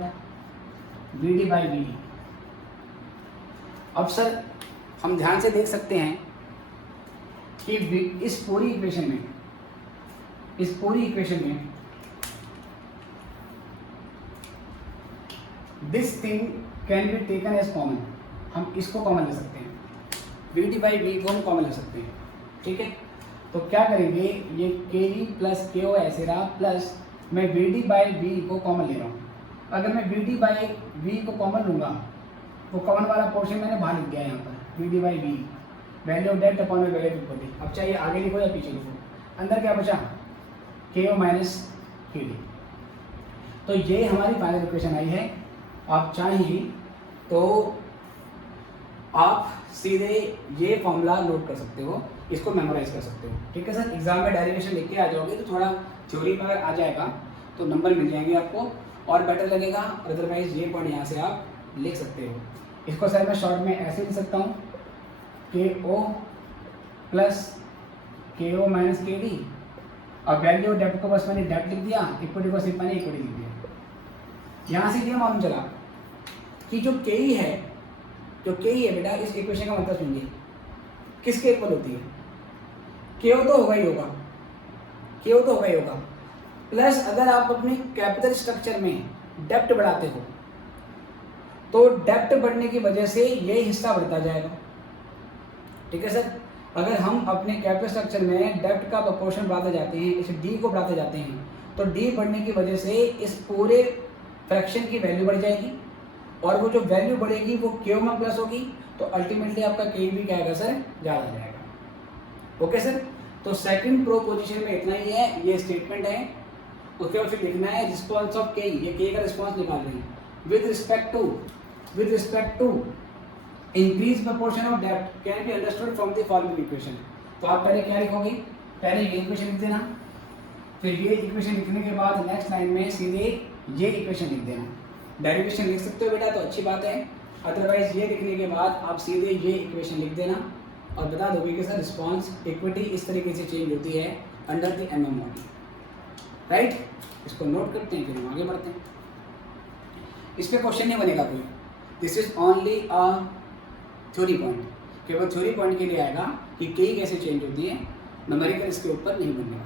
VD by VE। अब सर हम ध्यान से देख सकते हैं कि इस पूरी इक्वेशन में this thing can be taken as common, हम इसको कॉमन ले सकते हैं, VD बाई VE को हम कॉमन ले सकते हैं, ठीक है। तो क्या करेंगे, ये KD प्लस KO ऐसे रहा, प्लस मैं VD बाई VE को कॉमन ले रहा हूँ। अगर मैं VD बाई VE को कॉमन लूँगा, वो कॉमन वाला पोर्शन मैंने बाहर लिख दिया है यहाँ पर, VD by VE value of डेब्ट अपॉन वैल्यू ऑफ इक्विटी। अब चाहिए आगे लिखो या पीछे लिखो, अंदर क्या बचा, KO माइनस KD। तो ये हमारी फाइनल इक्वेशन आई है। आप चाहेंगे तो आप सीधे ये फॉर्मूला नोट कर सकते हो, इसको मेमोराइज कर सकते हो, ठीक है सर। एग्जाम में डेरिवेशन लिख के आ जाओगे तो थोड़ा थ्योरी में अगर आ जाएगा तो नंबर मिल जाएंगे आपको और बेटर लगेगा, अदरवाइज ये पॉइंट यहाँ से आप लिख सकते हो। इसको सर मैं शॉर्ट में ऐसे लिख सकता हूँ, KO plus KO minus KD, और वैल्यू डेब्ट को बस मैंने डेब्ट लिख दिया, इक्विटी को सिर्फ मैंने इक्विटी लिख दिया। यहाँ से ये मालूम चला कि जो KE है बेटा, इस इक्वेशन का मतलब सुनिए, किसके इक्वल होती है, KO तो होगा ही होगा, प्लस अगर आप अपने कैपिटल स्ट्रक्चर में डेब्ट बढ़ाते हो तो डेब्ट बढ़ने की वजह से ये हिस्सा बढ़ता जाएगा, ठीक है सर। अगर हम अपने कैपिटल स्ट्रक्चर में डेब्ट का प्रोपोर्शन बढ़ाते जाते हैं, इस D को बढ़ाते जाते हैं, तो D बढ़ने की वजह से इस पूरे फ्रैक्शन की वैल्यू बढ़ जाएगी, और वो जो वैल्यू बढ़ेगी वो KO में प्लस होगी, तो अल्टीमेटली आपका KE भी क्या आएगा सर, ज़्यादा जाएगा। ओके सर, तो सेकंड प्रोपोजिशन में इतना ही है, ये स्टेटमेंट है। उसके बाद फिर लिखना है रिस्पॉन्स ऑफ KE, ये KE का रिस्पॉन्स निकाल रहे हैं with respect to increase proportion of डेब्ट can be understood from the following equation. तो आप पहले क्या लिखोगे, पहले ये इक्वेशन लिख देना, फिर ये इक्वेशन लिखने के बाद नेक्स्ट लाइन में सीधे ये इक्वेशन लिख देना। डेरिवेशन लिख सकते हो बेटा तो अच्छी बात है, अदरवाइज ये लिखने के बाद आप सीधे ये इक्वेशन लिख देना और बता दोगे कि सर रिस्पॉन्स इक्विटी इस तरीके से चेंज होती है under the MM model, right. इसको नोट करते हैं, फिर हम आगे बढ़ते हैं। इस पर क्वेश्चन नहीं बनेगा कोई, this is only a theory point, केवल थ्योरी पॉइंट के लिए आएगा कि KE कैसे चेंज होती है, न्यूमेरिकल इसके ऊपर नहीं बनेगा।